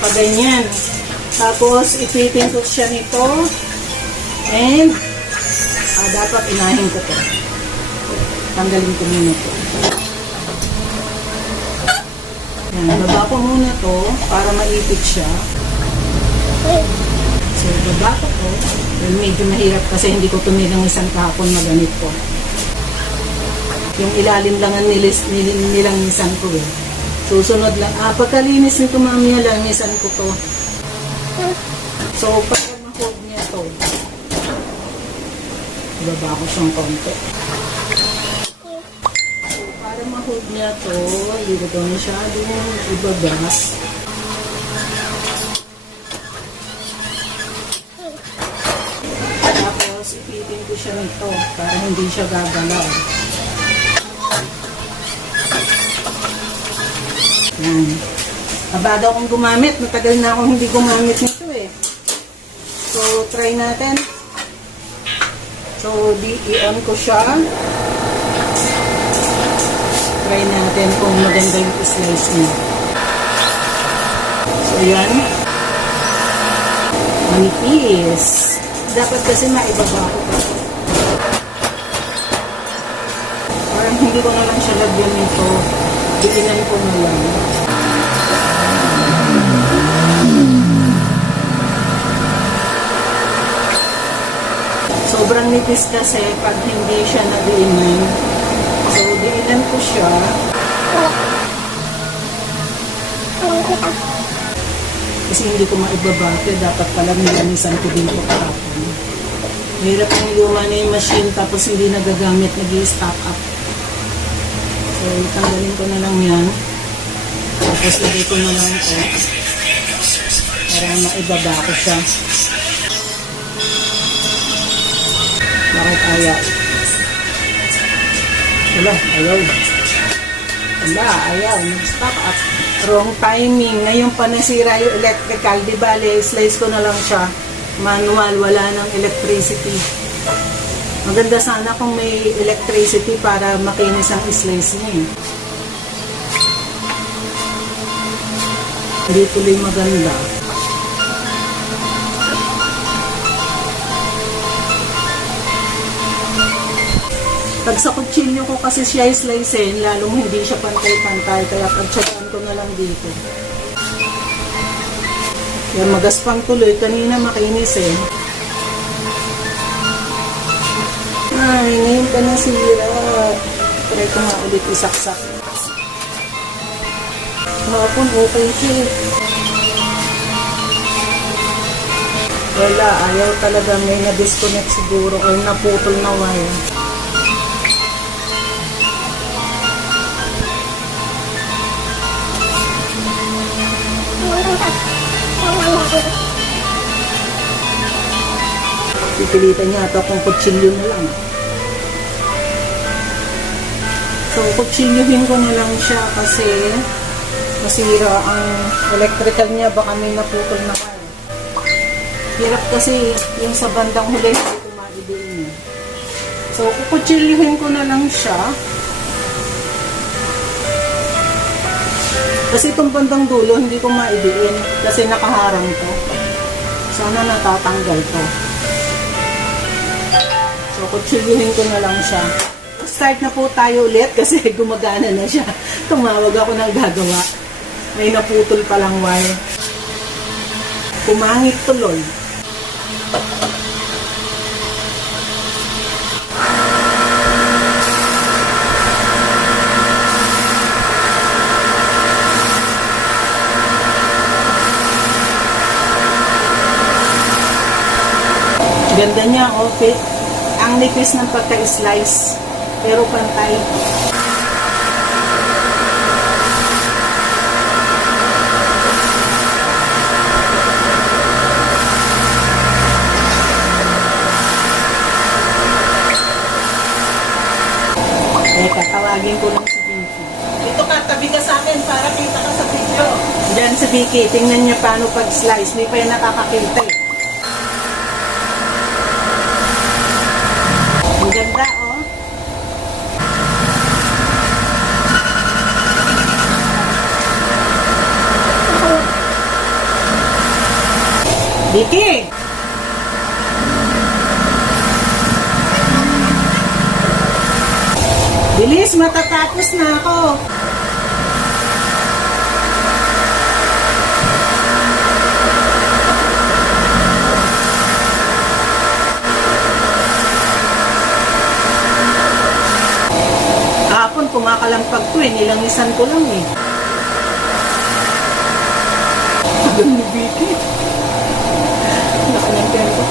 Pag ganyan. Tapos, ipitin ko siya nito. And, dapat inahin ko to. Tanggalin ko muna to. Yan, baba ko muna to para maipit siya. So, baba ko to. Well, medyo mahirap kasi hindi ko tumilang isang kahapon maganit ko. Yung ilalim lang ang nilangisan ko eh. Susunod lang. Pagkalinis nito mamaya langisan ko to. So, pag ma-hold niya to, baba ko siyang konti. Para ma-hold niya to, hindi ko masyadong ibabas. Tapos, ipitin ko siya nito para hindi siya gagalaw. Yan. Abado akong gumamit. Matagal na akong hindi gumamit nito eh. So, try natin. So, i-on ko siya. Try natin kung maganda yung slice niya. So, yan. Manipis. Dapat kasi maibaba ko pa. Parang hindi ko na lang siya lagyan nito. Diinan ko na lang. Sobrang nipis kasi pag hindi siya nadiinan. So, diinan ko siya. Kasi hindi ko maibaba. Kaya dapat pala nilanisan ko dito kahapon. Mahirap ang luma na yung machine tapos hindi nagagamit, nag-i-stock up. So, itanggalin ko na lang yan. Tapos lagay ko na lang ito. Para maibaba ko siya. Bakit ayaw? Wala, ayaw. Wala, ayaw. Nag-stock up. Wrong timing. Ngayon pa nasira yung electrical. Di bale, slice ko na lang siya. Manual, wala ng electricity. Maganda sana kung may electricity para makinis ang slice niya. Hindi tuloy maganda. Pag sa kutsilyo ko kasi siya slicein, lalong hindi siya pantay-pantay. Kaya pagtsagaan ko na lang dito. Yan, magaspang tuloy. Kanina makinis eh. Ay, ngayon pa nasira. Try ko nga ulit isaksak. Hapon, okay siya. Wala, ayaw talaga. May na-disconnect siguro or naputol na wire. Pipilitan niya ito kung kutsilyo na lang. So, kutsilyohin ko na lang siya kasi masira ang electrical niya. Baka may naputol na wire. Hirap kasi yung sa bandang huli hindi ko maidiin. So, kukutsilyohin ko na lang siya. Kasi itong bandang dulo hindi ko maidiin kasi nakaharang to. Sana natatanggal to. So, kutsilyohin ko na lang siya. Start na po tayo ulit kasi gumagana na siya. Tumawag ako ng gagawa. May naputol palang wire. Kumangit tuloy. Ganda niya, okay. Ang nipis ng pagka-slice, pero pantay. Teka, tawagin ko lang si Vicky. Dito ka, tabi ka sa akin para kita ka sa video. Diyan si Vicky, tingnan niya paano pag-slice. Hindi pa yan nakakakita eh. Ang ganda, oh. Vicky! Bilis, matatapos na ako. Kahapon, kumakalampag ko eh. Nilangisan ko lang eh. Tagal ni Vicky. Nakanyang tempo.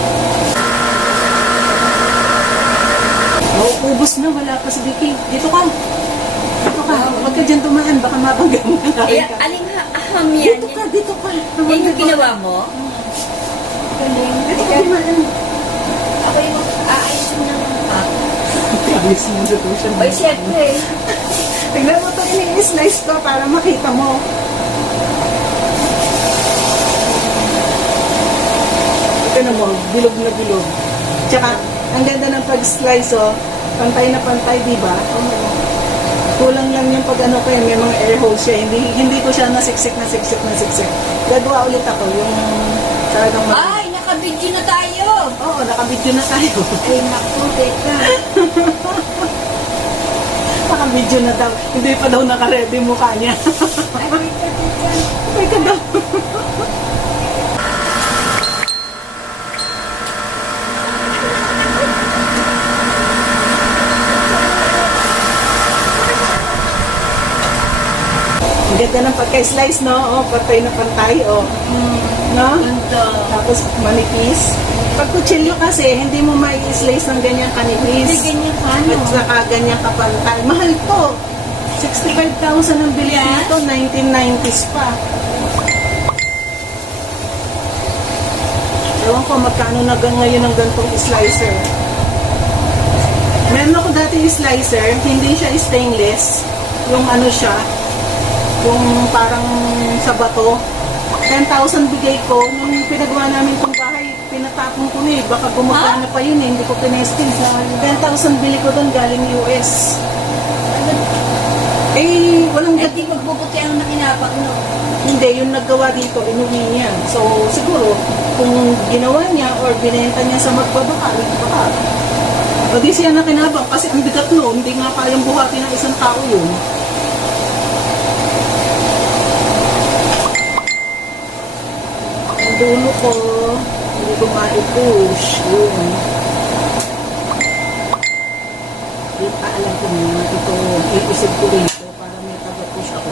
Mauubos na, wala pa si Vicky. Dito ka. Dito ka. Huwag ka dyan tumaan. Baka mabangga mo na. Eh, aling aham yan. Dito ka, dito ka. Yan yung ginawa mo? Galing. Dito ka tumaan. Ako yung aayusin ng Ayos mo sa tuition. Ay, siyempre. Tignan mo ito, ini-slice ko para makita mo. Ito na mo, bilog na bilog. Tsaka, ang ganda ng pag-slice, oh. Pantay na pantay, di ba? Kulang lang yung pag ano ko yun, may mga air holes siya. Hindi ko siya nasiksik. Gagawa ulit ako, yung talagang Ay, nakabidyo na tayo. Oo, nakabidyo na tayo. Ay, naku, teka. Nakabidyo na daw. Hindi pa daw naka-ready mukha niya. Ay, teka. Ay ka daw. Ang ganda ng pagka-slice, no? Oh, pantay na pantay, oh. No? Ganda. Tapos manipis. Pag kutsilyo kasi, hindi mo mai-slice ng ganyan Hindi kanipis. ganyan ka, no? At saka ganyan kapantay. Mahal to. 65,000 ang bili Yeah. nito, 1990s pa. Ewan ko magkano na ngayon ang gantong slicer. Meron ako dati slicer, hindi siya stainless. Yung ano siya, yung parang sa bato. 10,000 bigay ko. Nung pinagawa namin itong bahay, pinatapon ko na eh. Baka gumagana pa yun eh. Hindi ko pinesting. 10,000 bili ko doon galing US. Eh, walang Eh, di magbubuti ang nakinapag, no? Hindi, yung naggawa dito, inuwi niya. So, siguro, kung ginawa niya or binenta niya sa magbabaka, baka. O di siya nakinabang kasi ang bigat no, hindi nga kayang buhatin ng isang tao yun. Ang dulo ko, hindi ko ma-push. Yun. Di pa alam ko na ito, iisip ko rito para may taga-push ako.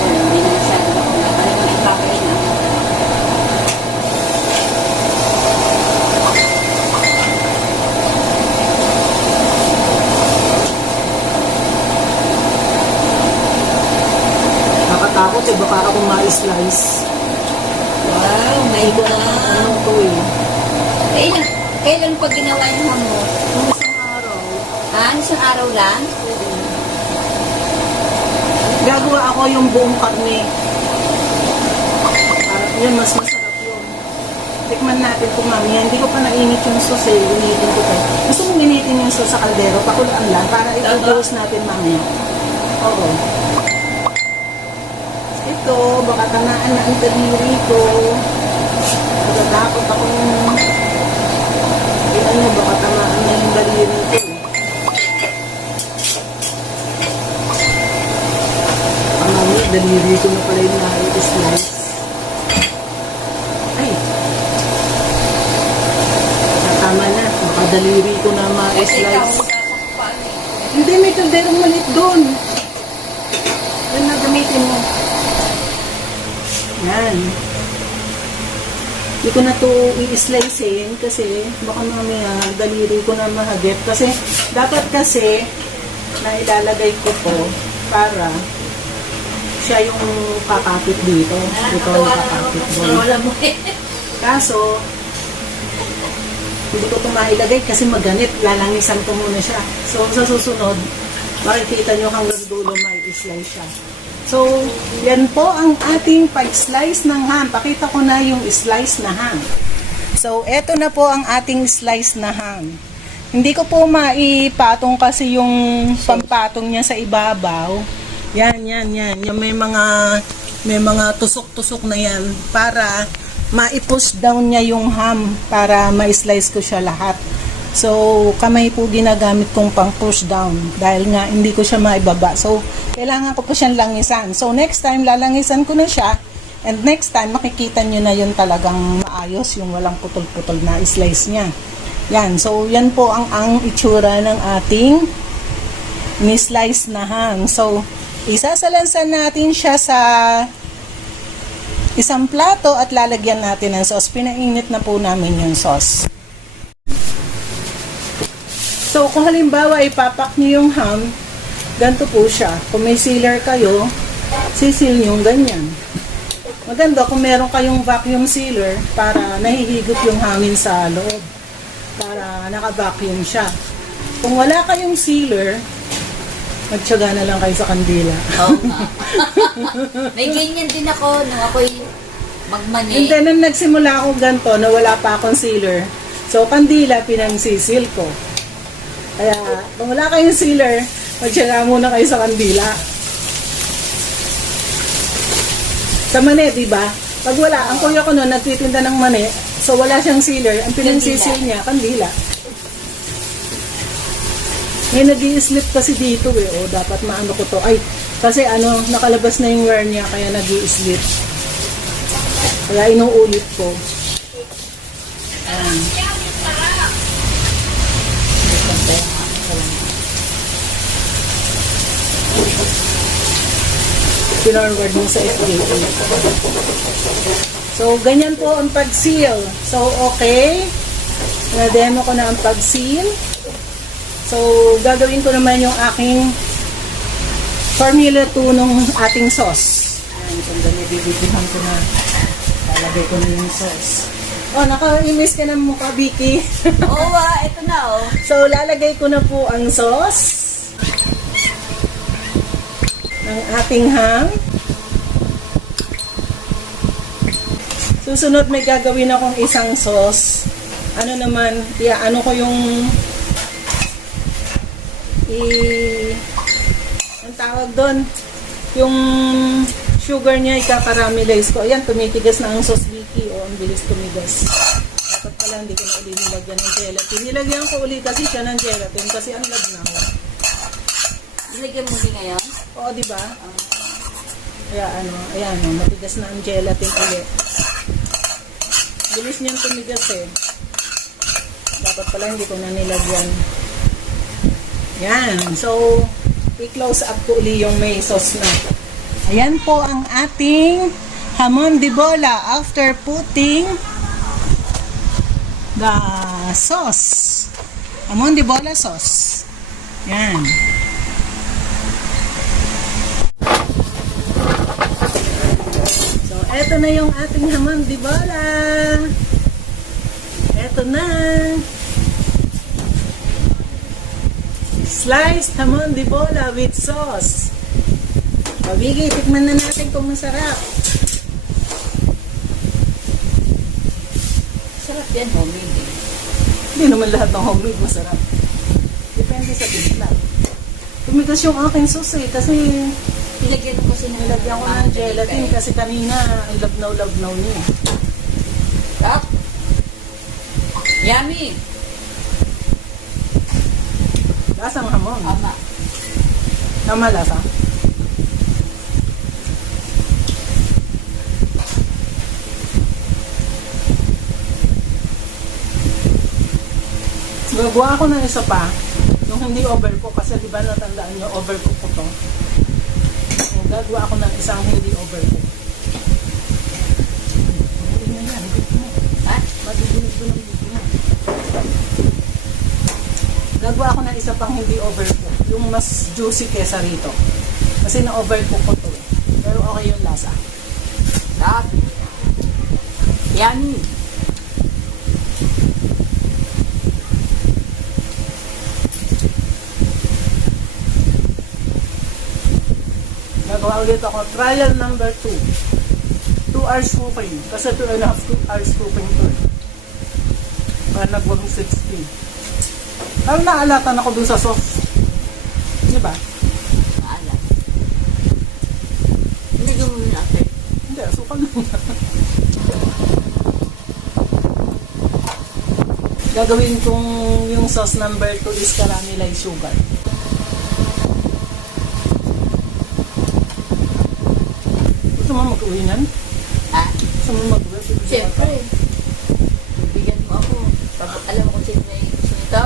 Hindi na masyado ako nakalimutan yung papel na. Nakatakot eh, baka ako ma-slice. Wow, my God. Ano to eh. Kailan pa ginawa yung hamon? Nung isang araw, Isang araw lang? gagawa ako yung buong karne. Parang yun, mas masarap yun. Tikman natin kung mamaya. Hindi ko pa nainit yung sauce eh. Initin ko pa. Gusto mong initin yung sauce sa kaldero, pakulaan lang para i-toast natin mamaya. Oo. Ito, baka tanaan na ang daliri ko. Natatakot akong ano, baka tamaan na yung daliri ko. Mamaya, daliri ko na pala yung na-slice. Ay. Tama na. Baka daliri ko na Kasi ikaw, ma-slice. sasakpan eh. Hindi, may kalderong maliit doon. Yan na gamitin mo. Yan. Hindi ko na to i-slicein kasi baka mamaya daliri ko na mahagip. Kasi dapat kasi na ilalagay ko to para siya yung kakapit dito. Ito ang kakapit doon. Wala mo eh. Kaso, hindi ko ito mailagay kasi maganit. Lalangisan ko muna siya. So, sa susunod, makikita nyo hanggang dulo may slice siya. So, yan po ang ating pag-slice ng ham. Pakita ko na yung slice na ham. So, eto na po ang ating slice na ham. Hindi ko po maipatong kasi yung pampatong niya sa ibabaw. Yan. Yung may mga tusok-tusok na yan para ma-push down niya yung ham para ma-slice ko siya lahat. So, kamay po ginagamit kong pang push down dahil nga hindi ko siya maibaba. So, kailangan ko po siyang langisan. So, next time, lalangisan ko na siya. And next time, makikita nyo na yun talagang maayos, yung walang putol-putol na slice niya. Yan. So, yan po ang itsura ng ating ni-slice na ham. So, isasalansan natin siya sa isang plato at lalagyan natin ng sauce. Pinainit na po namin yung sauce. So, kung halimbawa ipapak niyo yung ham, ganito po siya. Kung may sealer kayo, sisil nyo ganyan. Maganda kung meron kayong vacuum sealer para nahihigot yung hangin sa loob. Para naka-vacuum siya. Kung wala kayong sealer, magtiyaga na lang kayo sa kandila. Oo nga. May ganyan din ako nung ako'y magmani. And then, nung nagsimula ako ganito, na wala pa akong sealer, so kandila pinangsisil ko. Kaya, kung wala kayong sealer, magtiyaga muna kayo sa kandila. Sa mani, di ba? Pag wala, ang kuya ko noon nagtitinda ng mani, so wala siyang sealer, ang pinangsisil niya, kandila. May nag-i-slip kasi dito eh, o dapat maano ko to. Ay, kasi ano, nakalabas na yung wear niya, kaya nag-i-slip. Kaya inuulit ko. pinorward mo sa FDA. So, ganyan po ang pag-seal. So, okay. Na-demo ko na ang pag-seal. So, gagawin ko naman yung aking Formula 2 nung ating sauce. Ayan, sandali, bibigyan ko na. Lalagay ko na yung sauce. Oh, naka-imis ka ng mukha, Vicky. Oo, ito na, oh. So, lalagay ko na po ang sauce ng ating ham. Susunod, may gagawin akong isang sauce. Ano naman, ano ko yung ang tawag doon, yung sugar niya, ika-caramelize ko. Ayan, tumitigas na ang sauce, Vicky. O, ang bilis tumigas. Dapat pala, hindi ko na uli nilagyan ng gelatin. Nilagyan ko uli kasi siya ng gelatin kasi ang lagnaw. Nilagyan mo din ngayon? Oo, di ba? Kaya ayan, matigas na ang gelatin ulit. Bilis niyang tumigas eh. Dapat pala hindi ko na nilagyan. Yan. So, i-close up ko uli yung may sauce na. Ayan po ang ating hamon de bola after putting the sauce. Hamon de bola sauce. Yan. So, eto na yung ating hamon de bola. Eto na. Sliced hamon de bola with sauce. Pabigay, tikman na natin kung masarap. Sarap yan, homemade. Hindi naman lahat ng homemade masarap. Depende sa timpla. Tumigas yung aking sauce eh, kasi Nilagyan ko kasi ng nilagyan ko ng gelatin kasi kanina ang labnaw-labnaw niya. Sarap. Yummy. Lasang hamon. Tama. Tama lasa. Gagawa ako ng isa pa. Yung hindi overcook kasi di ba natandaan nyo, overcook ko to. So, gagawa ako ng isang hindi overcook. Hindi na yan. Ha? Madidinig ko ng video mo. Gagawa ako ng isa pang hindi overcook. Yung mas juicy kesa rito. Kasi na-overcook ko to eh. Pero okay yung lasa. Sarap. Yummy. Gagawa ulit ako. Trial number 2. 2 hours cooking. Kasi 2.5 hours cooking to eh. Para nag-160. Parang naalatan ako dun sa sauce. Di ba? Maalam. Hindi ko muna natin. Hindi, asukal lang. Gagawin kong yung sauce number 2 is caramelized sugar. Gusto mo mag-uwi nan? Ha? Gusto mo mag-uwi? Siyempre. Bigyan mo ako. Alam mo kung sino may gusto nito?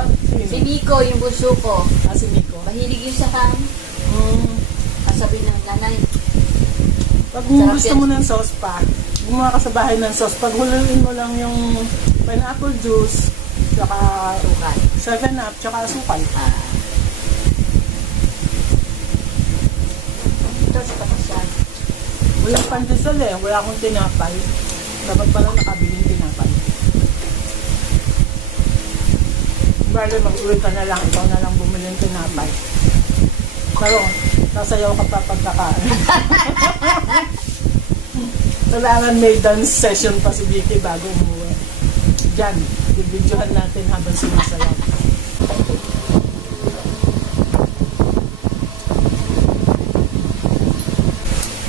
Si Nico, yung bunso ko. Si Nico. Mahilig yun sa ham. Sabi ng nanay. Pag Sarap gusto yan. mo ng sauce pa, gumawa ka sa bahay ng sauce, pag huluin mo lang yung pineapple juice, tsaka Tukan. 7-up, tsaka asukal. Ito sa kapasan. Walang pandesal eh, wala akong tinapay. Dapat pala nakabiling tinapay. Bale, mag-uwi ka na lang, ikaw na lang bumili ng tinapay. Pero, sasayaw ka pa pagkakain. Kailangan may dance session pa si Vicky bago umuwi. Diyan, i-videohan natin habang sumasayaw.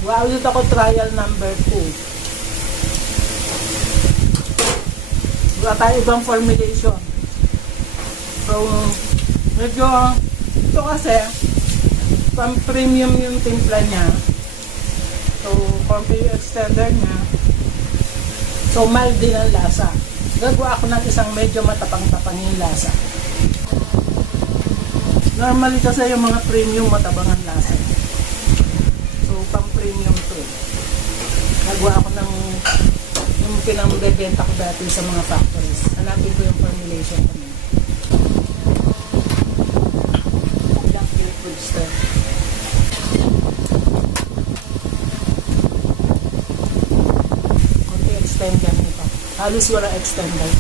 Wow, ulit ako trial number 2. Wala tayo ibang formulation. So, medyo, ito kasi, pang premium yung timpla niya. So, konti yung extender niya. So, mild din ang lasa. Gagawa ako ng isang medyo matapang-tapang yung lasa. Normally kasi yung mga premium matabang ang lasa. So, pang-premium to. Nagawa ako ng yung pinambebenta ko dati sa mga factories. Hanapin ko yung formulation ko na. Ilang pure food store. Konti extender nito. Halos wala extender.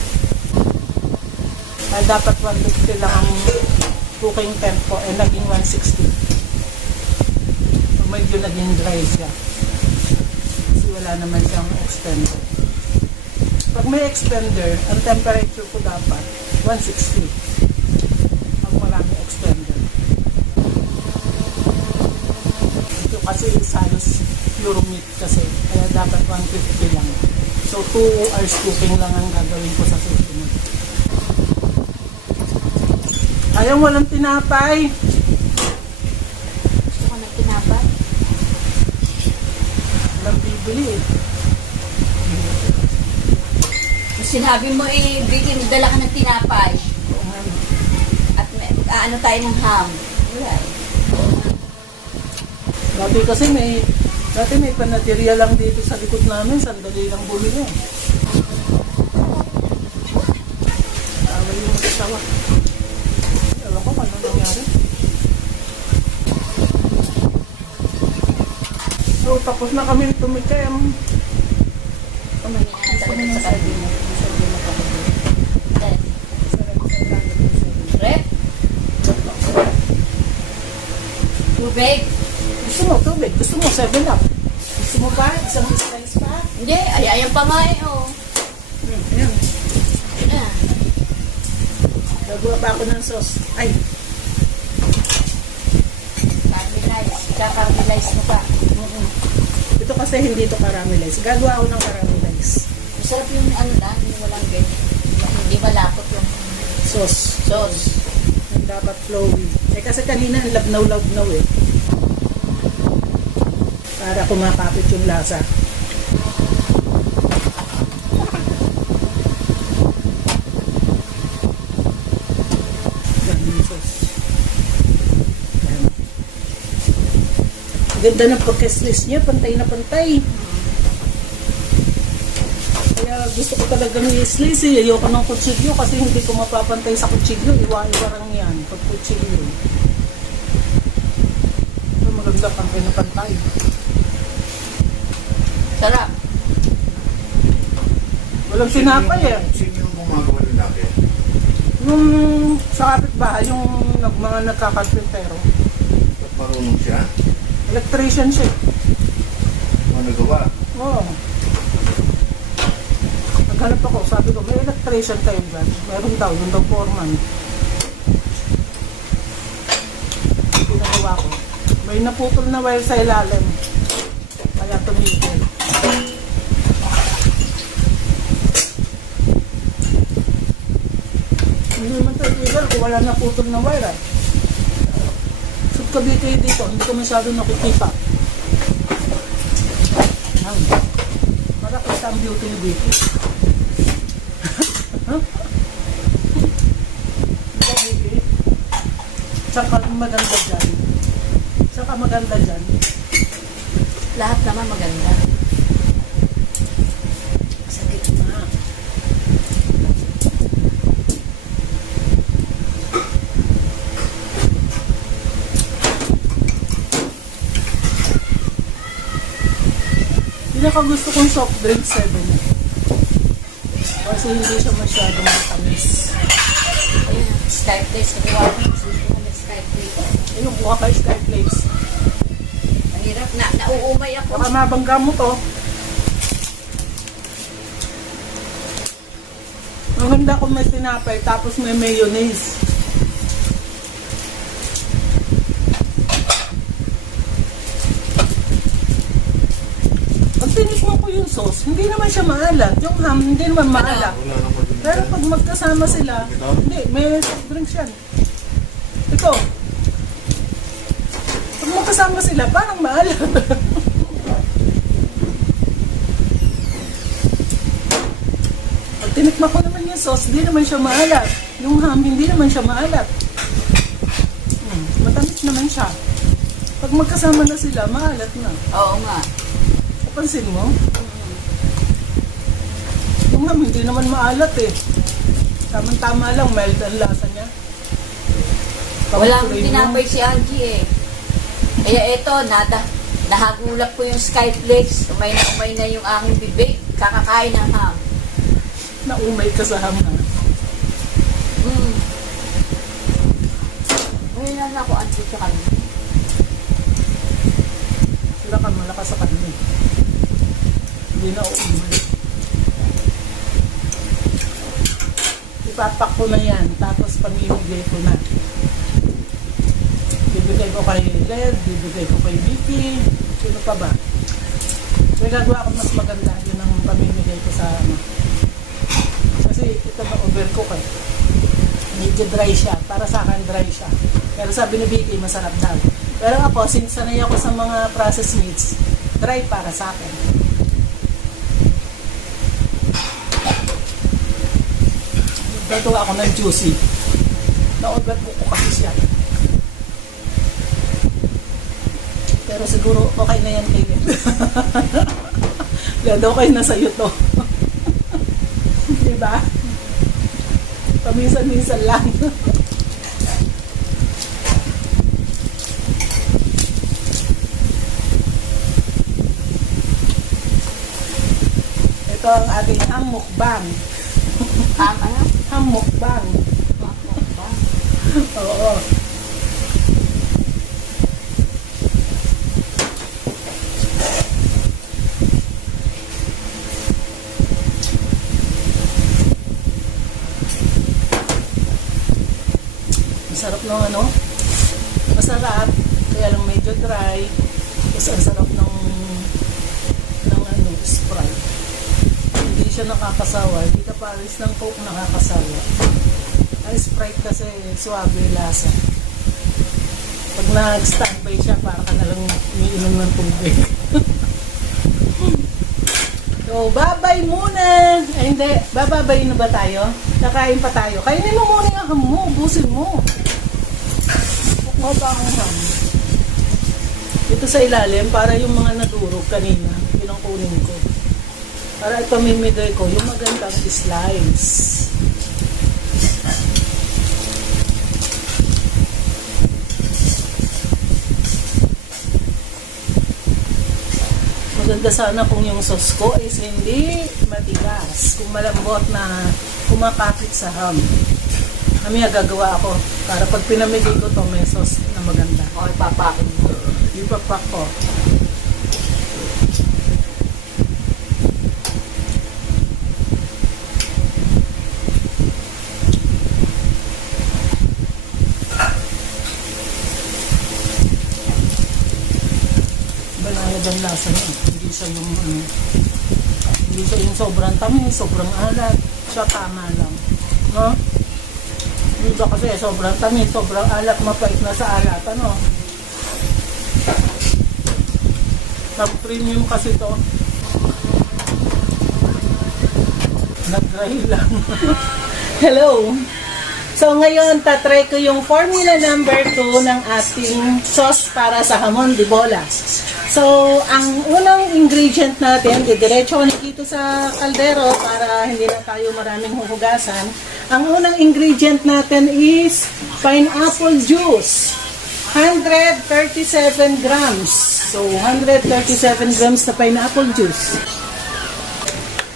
Ay dapat 150 lang ang cooking temp ko eh naging 160. So medyo naging dry siya. Kasi wala naman siyang extender. Pag may extender, ang temperature ko dapat 160. Pag marami extender. Ito kasi halos pure meat kasi. Kaya dapat 150 lang. So 2 hours cooking lang ang gagawin ko sa susunod. Ayaw walang tinapay. Gusto ko ng tinapay. Walang bibili eh. Sinabi mo bigyan, dala ka ng tinapay. At ano tayo ng ham. Wala eh. Dati may panaderia lang dito sa likod namin. Sandali lang bumili. Away yung mag-asawa. Ewan ko ano nangyari. So, tapos na kami tumikim. Kami Talaga sa kabina. Rep? Tubig? Gusto mo tubig? Gusto mo 7-up? Gusto mo pa? Isang slice pa? Hindi, ayan pa nga eh. Oh. Ayan. Ah. Nagawa pa ako ng sauce. Ay, Caramelize. Caramelize mo pa. ito kasi hindi ito caramelize. Gagawa ako ng caramelize. Masarap yung ano lang, yung walang ganyan. Hindi malapot yung Sauce. sauce. Yung dapat flowy. Eh kasi kanina ang labnaw-labnaw eh. Para kumakapit yung lasa. Yan yung sauce. Yan. Ganda ng pagka-slice niya. Pantay na pantay. Kaya gusto ko talagang i-slice eh. Ayoko ng kutsilyo kasi hindi ko mapapantay sa kutsilyo. Iwa-iwarang yan pag kutsilyo. So, maganda pantay na pantay. Sarap. Walang sinapay eh. Sino yung gumagawa ng dati? Yung sa kapitbahay, yung mga nagkakarpintero. Ba't marunong siya? Electrician siya. Ano nagawa? Oo. Naghanap ako, sabi ko, may electrician kayo dyan. Meron daw, yung daw foreman. Pinagawa ko. May naputol na wire sa ilalim. Kaya tumigil. Hindi naman tayo trigger kung wala naputol na wire eh. Subkabi kayo dito, hindi ko masyado nakikita. Yan. Para kita ang beauty ni Vicky. Tsaka maganda dyan. Tsaka maganda dyan. Lahat naman maganda. Sa gitna. Pinakagusto kong soft drink 7. Kasi hindi siya masyadong matamis. Ayun, Skyplace. Nakuha ko. Gusto ko ng Skyplace. Ayun, buka kayo Skyflakes. Ang hirap na. Nauumay ako. Baka mabangga mo to. Maganda kung may tinapay tapos may mayonnaise. Pag tinikman ko yung sauce, hindi naman siya maalat. Yung ham, hindi naman maalat. Wala naman din. Pero pag magkasama sila, hindi, may soft drinks yan. Ito. Pag magkasama sila, parang maalat. Pag tinikman ko naman yung sauce, hindi naman siya maalat. Yung ham, hindi naman siya maalat. Matamis naman siya. Pag magkasama na sila, maalat na. Oo nga. Napansin mo? Yung ham, hindi naman maalat eh. Tama-tama lang, mild ang lasa niya. Wala akong Pag-cream tinapay si Angie eh. Kaya eto, nahagulap ko yung Skyflex. Umay na yung aking bibig. Kakakain ng ham. naumay ka sa ham ha. Ngayon na ako Angie sa kanya. Sila ka malakas sa kanila. Hindi na umay. Ipapak ko na yan, tapos pamimigay ko na. Bibigay ko kay Led, bibigay ko kay Vicky, sino pa ba? May gagawa ako mas maganda, yun ang pamimigay ko sa ano. Kasi ito na overcook eh. Medyo dry siya, para sa akin dry siya. Pero sabi ni Vicky, masarap daw. Pero ako, since sanay ako sa mga processed meats, dry para sa akin. Gagawa ako ng juicy. Na-overcook ko kasi siya. Pero siguro okay na yan kayo. Lado okay na sa'yo to. Diba? Paminsan-minsan lang. Ito ang ating hamukbang. Ano? Hamukbang. Oo. Masarap ng ano? Masarap. Kaya lang medyo dry. Tapos ang sarap ng ano, Sprite. Hindi siya nakakasawa. Hindi ka pares ng Coke nakakasawa. Ang Sprite kasi suwabe lasa. Pag nag-standby siya, para ka nalang umiinom ng tubig. So, babay muna! Ay, hindi. Bababay na ba tayo? Kakain pa tayo. Kainin mo muna yung ham mo. Ubusin mo. Bukma pa ang ham. Ito sa ilalim, para yung mga nadurog kanina, yun ang kunin ko. Para ipamimigay ko yung magandang slice. Maganda sana kung yung sauce ko is hindi matigas. Kung malambot na kumakapit sa ham. Kami gagawa ako para pag pinamigay ko to may sauce na maganda. O, ipapakin mo. Ipapak ko. Banayad ang lasa niya. Hindi siya yung hindi siya yung sobrang tamis, sobrang alat. Siya tama lang. No? Dito kasi sobrang tamis, sobrang alat, mapait na sa alat. Ano? Nag-premium kasi to. Nag-dry lang. Hello! So ngayon, tatry ko yung formula number 2 ng ating sauce para sa hamon de bola. So, ang unang ingredient natin, didiretso ko na dito sa kaldero para hindi na tayo maraming huhugasan. Ang unang ingredient natin is pineapple juice. 137 grams. So, 137 grams na pineapple juice.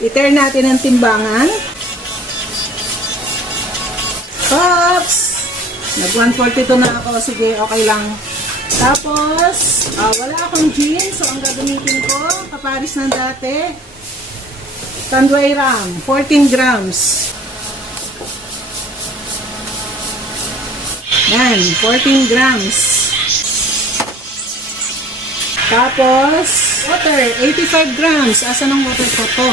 I-turn natin ang timbangan. Pops! Nag-142 na ako. Sige, okay lang. Tapos, wala akong gin. So, ang gagamitin ko, kaparis ng dati, Tanduay Ram, 14 grams. Yan, 14 grams. Tapos, water, 85 grams. Asa ng water ko to?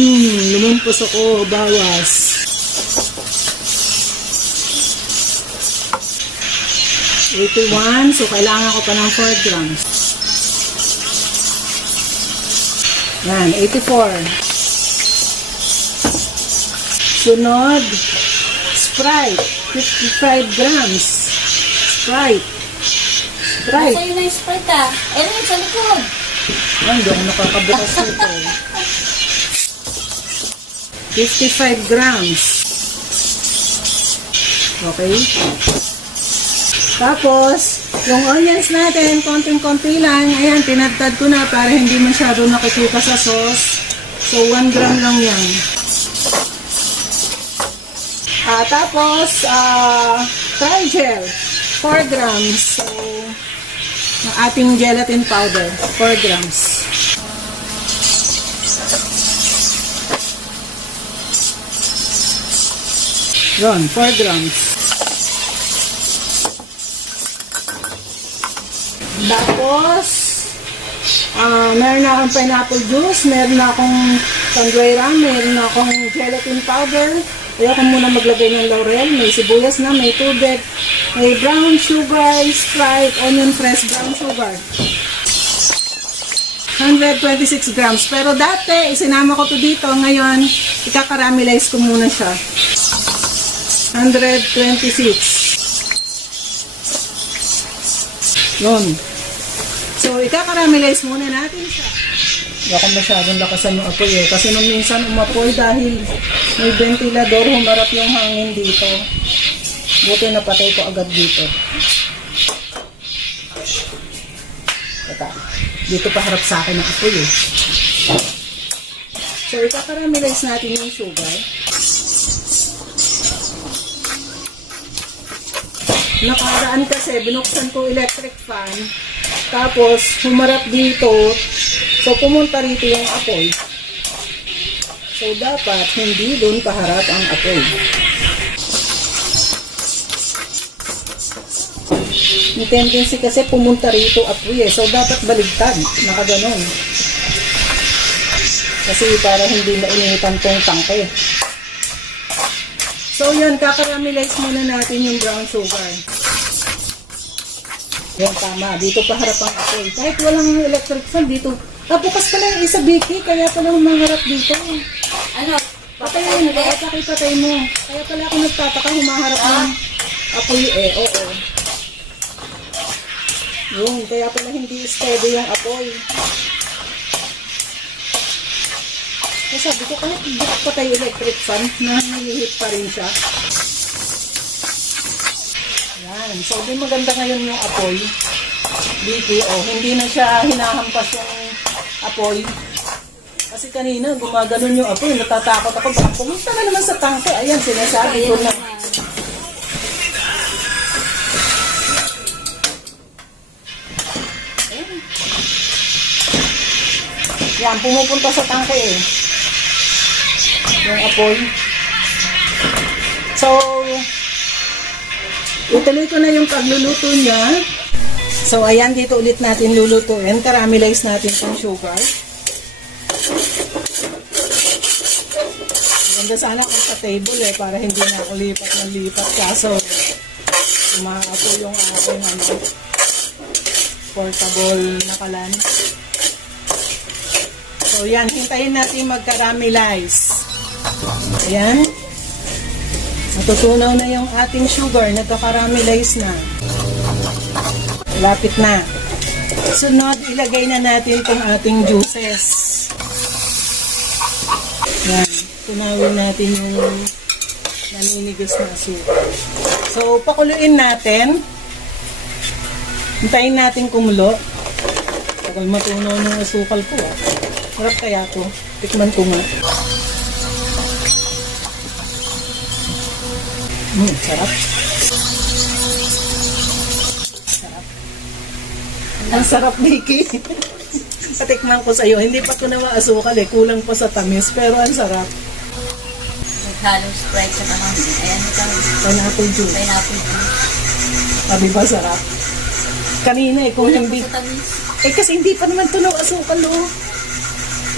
Lumumpos ako, bawas. So kailangan ko pa ng 4 grams. Yan, 84. Sunod, Sprite. 55 grams. Sprite. Sprite. Nasa yun na yung Sprite ah. Ayun, sa likod. Ay, hindi ako nakakabukas nito. 55 grams. Okay. Tapos, yung onions natin, konting-konti lang. Ayan, tinadtad ko na para hindi masyado nakikuka sa sauce. So, 1 gram lang yan. Tapos, Tri-gel, 4 grams. So, yung ating gelatin powder, 4 grams. Yun, 4 grams. Tapos, meron na akong pineapple juice, meron na akong sangria, meron na akong gelatin powder. Ayoko muna maglagay ng laurel, may sibuyas na, may tubig, may brown sugar, Sprite, onion fresh brown sugar. 126 grams. Pero dati, isinama ko to dito. Ngayon, ika-caramelize ko muna siya. 126. Yun. So, ika-caramelize muna natin siya. Hindi ako masyadong lakasan yung apoy eh. Kasi nung minsan umapoy dahil may ventilador, humarap yung hangin dito. Buti napatay ko agad dito. Teka, dito pa harap sa akin ang apoy eh. So, ika-caramelize natin yung sugar. Nakaraan kasi, binuksan ko electric fan. Tapos, humarap dito. So, pumunta rito yung apoy. So, dapat hindi doon paharap ang apoy. Yung tendency kasi pumunta rito apoy eh. So, dapat baligtad. Nakaganon. Kasi para hindi mainitan tong tangke. So, yun. Kakaramelize muna natin yung brown sugar. Yan, tama. Dito paharap ang apoy. Kahit walang electric fan, dito. Bukas pala yung isa, Vicky. Kaya pala humaharap dito. Ano? Patayin mo. Patay mo. Kaya pala ako nagtataka, humaharap ng apoy eh. Oo. Yun. Kaya pala hindi steady yung apoy. Kaya sabi ko, kahit bukas patay yung electric fan, nahihit pa rin siya. Yan. So, di maganda ngayon yung apoy. Vicky, hindi na siya hinahampas yung apoy. Kasi kanina, gumaganon yung apoy. Natatakot ako. Baka pumunta na naman sa tangke. Ayan, sinasabi ko na. Ayan. Yan, pumupunta sa tangke eh. Yung apoy. So, ituloy ko na yung pagluluto niya. So, ayan, dito ulit natin lulutuin. Caramelize natin yung sugar. Maganda sana kung sa table eh, para hindi na ako lipat ng lipat. Kaso, umaapo yung aking portable na kalan. So, yan, hintayin natin mag-caramelize. Ayan. Natutunaw na yung ating sugar. Nagka-caramelize na. Lapit na. Sunod, ilagay na natin itong ating juices. Yan. Tunawin natin yung naninigas na asukal. So, pakuluin natin. Hintayin natin kumulo. Tagal matunaw ng asukal ko. Sarap kaya ko. Tikman ko nga. Sarap. Sarap. Ang sarap, Vicky. Patikman ko sa'yo. Hindi pa ko na maasukal eh. Kulang pa sa tamis. Pero ang sarap. Naghalong Sprite sa kamang. Ayan, ito. Pineapple juice. Pineapple juice. Sabi ba sarap? Kanina eh, kung Kulang hindi... pa sa tamis. Eh kasi hindi pa naman ito ng asukal, oh.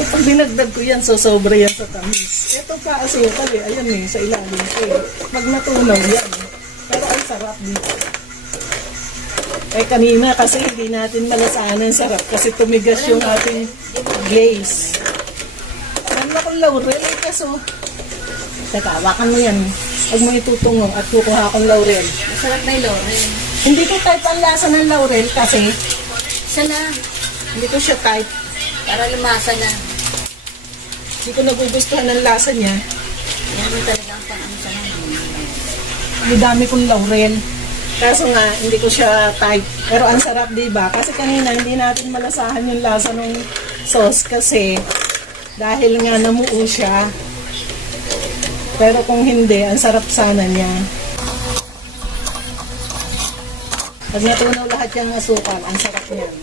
Eh pag dinagdag ko yan, so sobra yan sa tamis. Ito pa asukal eh. Ayan eh, sa ilalim ko eh. Pag natunaw yan. Pero ang sarap dito. Eh kanina kasi hindi natin malasanan sarap kasi tumigas yung ating glaze. Alam na kung laurel eh kaso. Teka, hawakan mo yan. Pag mo itutungo at kukuha akong laurel. Masarap na yung laurel. Hindi ko type ang lasa ng laurel kasi Isa lang. hindi ko siya type. Para lumasa na. Hindi ko nagugustuhan ng lasa niya. Yan mo talaga ang pang-ano sa Ang dami kong laurel. Kaso nga, hindi ko siya type. Pero ang sarap, diba? Kasi kanina, hindi natin malasahan yung lasa ng sauce kasi dahil nga namuo siya. Pero kung hindi, ang sarap sana niya. Pag natunaw lahat yung asukal, ang sarap niyan.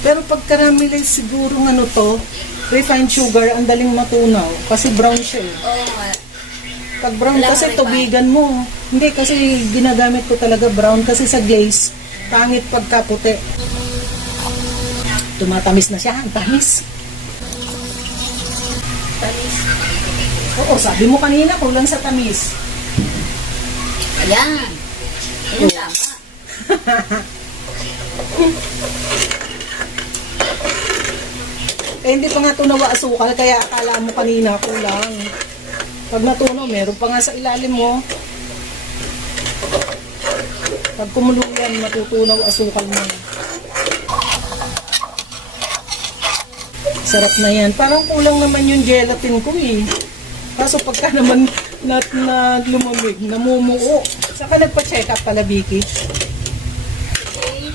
Pero pag caramelize siguro ano to, refined sugar, ang daling matunaw. Kasi brown siya eh. Oo nga. Pag brown Wala kasi kang tubigan mo. Hindi kasi ginagamit ko talaga brown kasi sa glaze, pangit pagka puti. Tumatamis na siya, ang tamis. Tamis. Oo, sabi mo kanina kulang sa tamis. Ayan. Ayun tama. Eh, hindi pa nga tunawa asukal, kaya akala mo kanina kulang. Pag natunaw, meron pa nga sa ilalim mo. Pag kumulo yan, matutunaw asukal mo. Sarap na yan. Parang kulang naman yung gelatin ko eh. Kaso pagka naman lumamig, namumuo. Saka nagpa-check up pala, Vicky. Okay.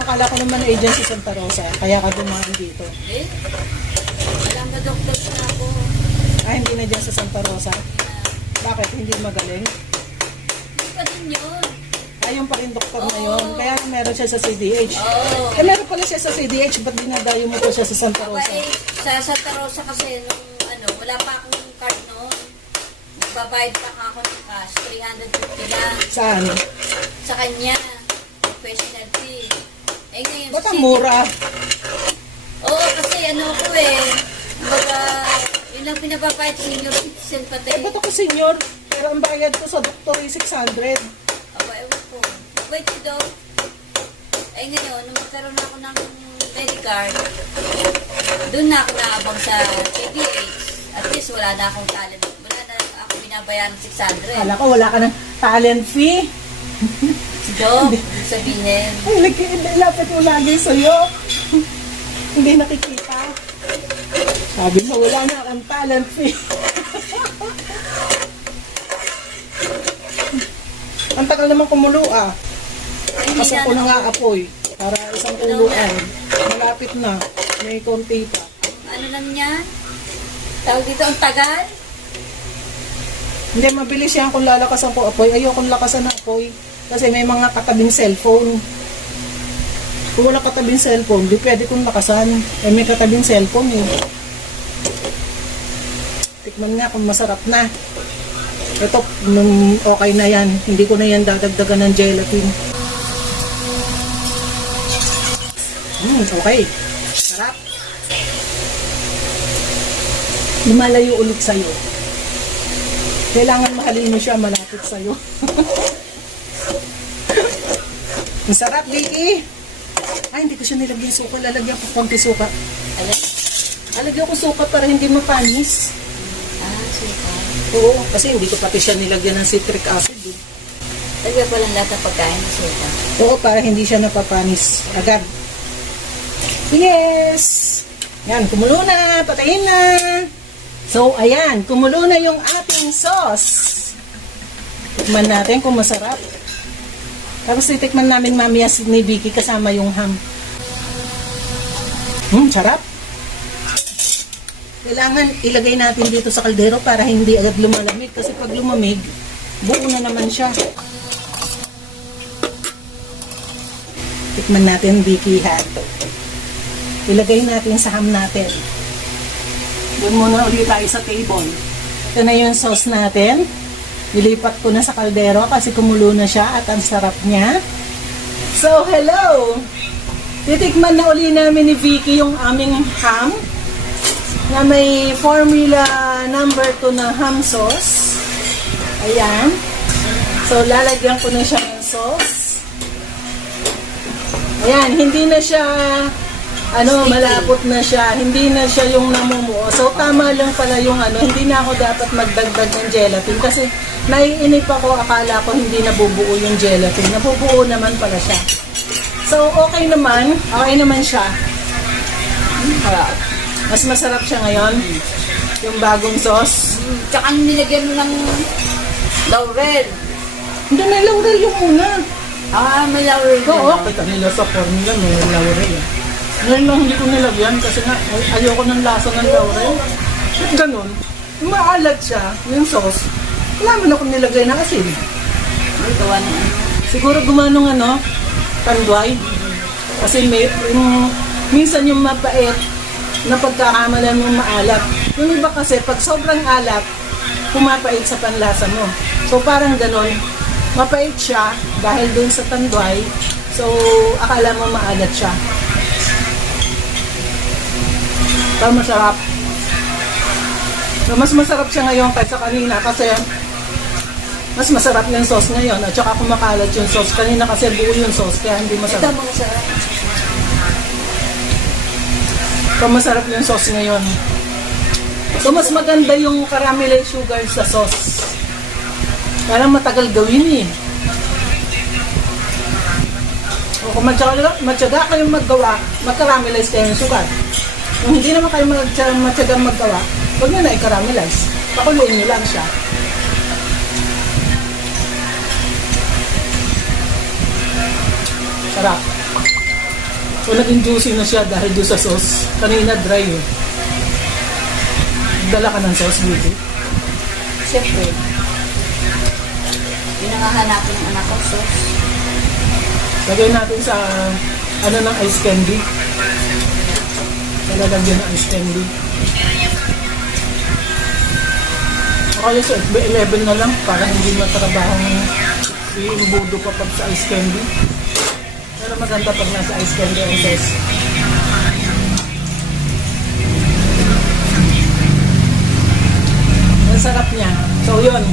Akala ko naman agency Santa Rosa. Kaya ka dumaan dito. Eh? Alam na doktor na ako. Hindi na dyan sa Santa Rosa. Bakit? Hindi magaling? Hindi pa din yun. Yung pa rin doktor na yun. Kaya meron siya sa CDH. Oo. Meron pala siya sa CDH. Ba't dinadayo mo po siya sa Santa Aba Rosa? eh, sa Santa Rosa kasi nung wala pa akong card noon. Nagbabayad pa ako ng cash. 350 lang. Saan? Sa kanya. Professional fee. Eh ngayon Ba't sa ang city- mura? Oo, kasi ako kumbaga, yun lang pinababayad senior citizen pati. Ba't ako senior? Pero ang bayad ko sa doktor ay 600. Aba, ewan ko. Wait, daw. Eh ngayon, nung magkaroon ako ng Medicard, doon na ako naabang sa PDH. At least wala na akong talent. Wala na ako binabayaran ng 600. Kala ko wala ka ng talent fee. Job, sabihin. Ay, lapit mo lagi sa'yo. Hindi nakikita. Sabi mo, wala na akong talent fee. Ang tagal naman kumulo ah. Hindi Pasok ko na ako- nga apoy. Para isang kuluan. Malapit na. May konti pa. Ano lang yan? Tawag dito ang tagal? Hindi, mabilis yan kung lalakasan ko apoy. Ayokong lakasan ng apoy. Kasi may mga katabing cellphone. Kung wala katabing cellphone, di pwede kong lakasan. Eh, may katabing cellphone eh. Tikman nga kung masarap na. Ito, okay na yan. Hindi ko na yan dadagdagan ng gelatin. Okay. Sarap. Lumalayo ulit sa'yo. Kailangan mahalin mo siya malapit sa'yo. Ang sarap, Vicky. Ay, hindi ko siya nilagyan suka. Lalagyan ko konti suka. Ayan. Lalagyan ko suka para hindi mapanis. Suka. Oo, kasi hindi ko pati siya nilagyan ng citric acid. Eh. Lagyan ko lang lahat ng pagkain ng suka. Oo, para hindi siya napapanis agad. Yes! Yan, kumulo na. Patayin na. So, ayan. Kumulo na yung ating sauce. Tikman natin kung masarap. Tapos titikman namin mamaya ni Vicky kasama yung ham. Sarap. Kailangan ilagay natin dito sa kaldero para hindi agad lumalamig. Kasi pag lumamig, buo na naman siya. Tikman natin, Vicky, ha. Ilagay natin sa ham natin. Doon muna ulit tayo sa table. Ito na yung sauce natin. Nilipat ko na sa kaldero kasi kumulo na siya at ang sarap niya. So, hello! Titikman na uli namin ni Vicky yung aming ham na may formula number 2 na ham sauce. Ayan. So, lalagyan ko na siya ng sauce. Ayan, hindi na siya malapot na siya. Hindi na siya yung namumuo. So, tama lang pala yung hindi na ako dapat magdagdag ng gelatin kasi naiinip ako, akala ko hindi nabubuo yung gelatin. Nabubuo naman pala siya. So, okay naman siya. Harap. Mas masarap siya ngayon. Yung bagong sauce. Tsaka nilagyan mo ng laurel. Hindi na laurel yung una. May laurel Oo, na. kita nila sa formula may laurel. Ngayon lang hindi ko nilagyan kasi nga ayoko ng lasa ng laurel. At ganun, maalat siya, yung sauce. Wala man ako nilagay na asin. May gawa ng Siguro gumanong tanduay. Kasi minsan yung mapait na pagkakamalan mong maalat. Yung iba kasi pag sobrang alat, pumapait sa panlasa mo. So parang ganun, mapait siya dahil dun sa tanduay. So akala mo maalat siya. Pero masarap. So mas masarap siya ngayon kaysa kanina kasi mas masarap yung sauce ngayon at saka kumakalat yung sauce. Kanina kasi buo yung sauce kaya hindi ito masarap. mga sarap. So masarap yung sauce ngayon. So mas maganda yung caramelized sugar sa sauce. Parang matagal gawin eh. O kung matyaga kayong maggawa, mag-caramelize kayo ng sugar. Kung hindi naman kayo matyagang maggawa, huwag nyo na i-caramelize. Pakuluin nyo lang siya. Sarap. So naging juicy na siya dahil doon sa sauce. Kanina dry eh. Dala ka ng sauce, beauty. Siyempre. Pinangahanapin ng anak ko, sauce. Lagay natin sa ng ice candy. Lalagyan ng ice candy. O kaya sa FB11 na lang para hindi matrabahong iimbudo pa pag sa ice candy. Pero maganda pag nasa ice candy ang sauce. Ang sarap niya. So yun.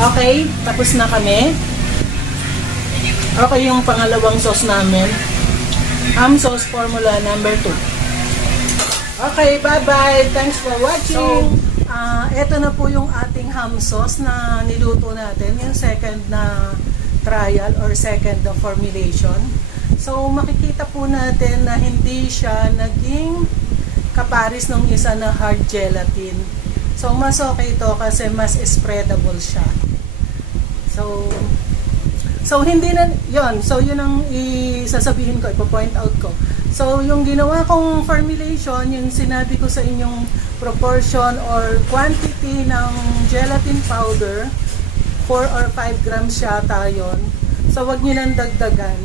Okay, tapos na kami. Okay yung pangalawang sauce namin. Ham sauce formula number 2. Okay, bye-bye. Thanks for watching. Ito na po yung ating ham sauce na niluto natin. Yung second na trial or second na formulation. So, makikita po natin na hindi siya naging kaparis ng isa na hard gelatin. So, mas okay ito kasi mas spreadable siya. So hindi na, yon. So, yun ang isasabihin ko, ipo-point out ko. So, yung ginawa kong formulation, yung sinabi ko sa inyong proportion or quantity ng gelatin powder, 4 or 5 grams yata yun. So, wag nyo nang dagdagan.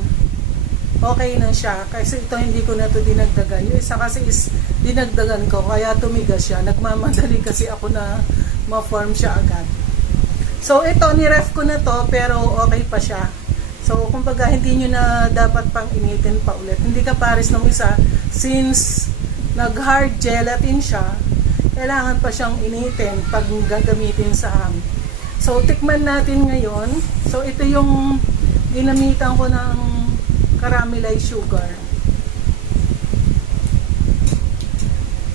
Okay na siya. Kasi ito hindi ko na ito dinagdagan. Yung isa kasi is dinagdagan ko, kaya tumigas siya. Nagmamadali kasi ako na ma-form siya agad. So, ito, niref ko na to, pero okay pa siya. So, kumbaga, hindi nyo na dapat pang initin pa ulit. Hindi ka pares ng isa, since nag-hard gelatin siya, kailangan pa siyang initin pag gagamitin sa ham. So, tikman natin ngayon. So, ito yung ginamitan ko ng caramelized sugar.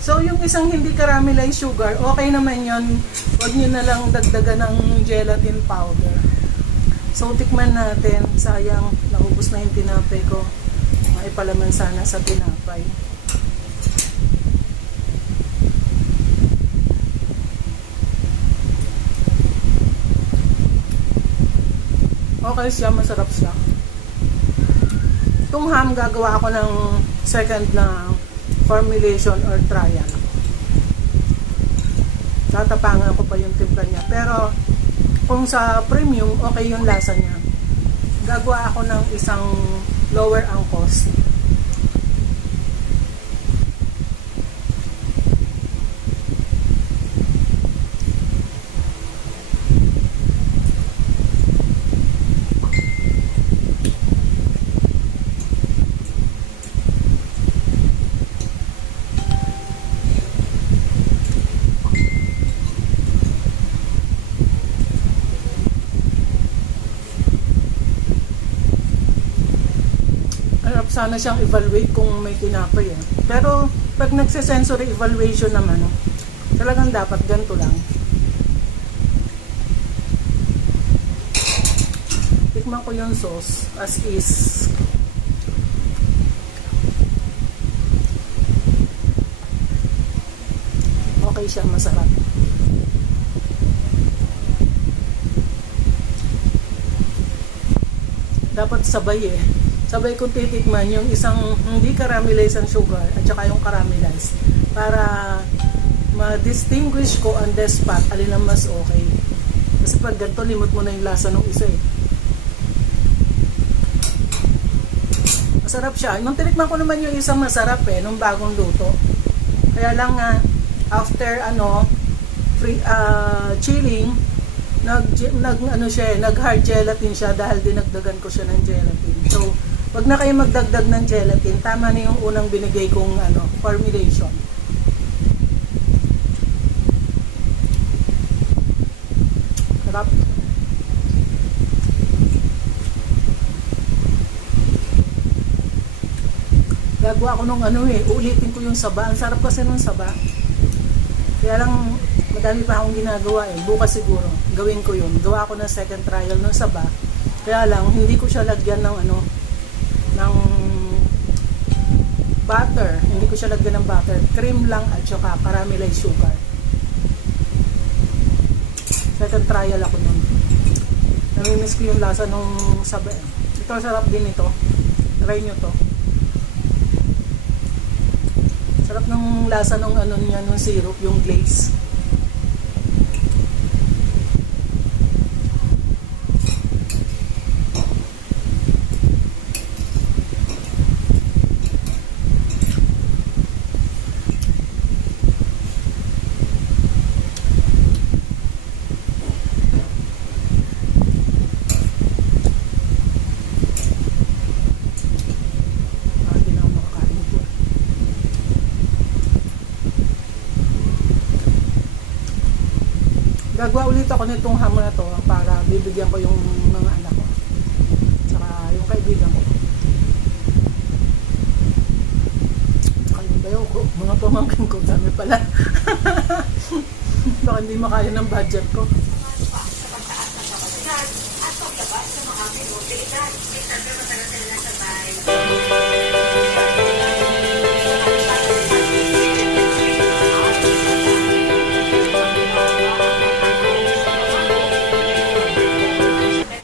So, yung isang hindi caramelized sugar, okay naman yun. Huwag nyo na lang dagdagan ng gelatin powder. So, tikman natin. Sayang, naubos na yung tinapay ko. Maipalaman sana sa tinapay. Okay siya, masarap siya. Itong ham, gagawa ako ng second na formulation or trial. Tatapangan ko pa yung timpla niya. Pero, kung sa premium, okay yung lasa niya. Gagawa ako ng isang lower ang cost. sana siyang evaluate kung may tinapay eh. Pero pag nagse-sensory evaluation naman, talagang dapat ganito lang. Tikman ko yung sauce as is. Okay siya, masarap. Dapat sabay eh. Sabay kong titikman yung isang hindi caramelized ang sugar at saka yung caramelized para ma-distinguish ko on the spot alin ang mas okay. Kasi pag ganito, limot mo na yung lasa ng isa eh. Masarap siya. Nung tinikman ko naman yung isang masarap eh, nung bagong luto. Kaya lang after chilling, nag hard gelatin siya dahil dinagdagan ko siya ng gelatin. So, wag na kayo magdagdag ng gelatin. Tama na yung unang binigay kong formulation. Sarap. Gagawa ko nung ulitin ko yung saba. Ang sarap kasi nung saba. Kaya lang, madami pa akong ginagawa eh. Bukas siguro, gawin ko yun. Gawa ko ng second trial ng saba. Kaya lang, hindi ko siya lagyan ng ng butter. Hindi ko siya lagyan ng butter. Cream lang at saka caramelized sugar. Second trial ako nun. Namimiss ko yung lasa nung saba. Ito, sarap din ito. Try nyo to. Sarap ng lasa nung nung syrup, yung glaze. Gagawa ulit ako nitong hamon na to para bibigyan ko yung mga anak ko. Tsaka yung kaibigan ko. Tsaka yung bayo ko, mga pamangkin ko, dami pala. Baka hindi makaya ng budget ko. At paglabas sa mga minuto,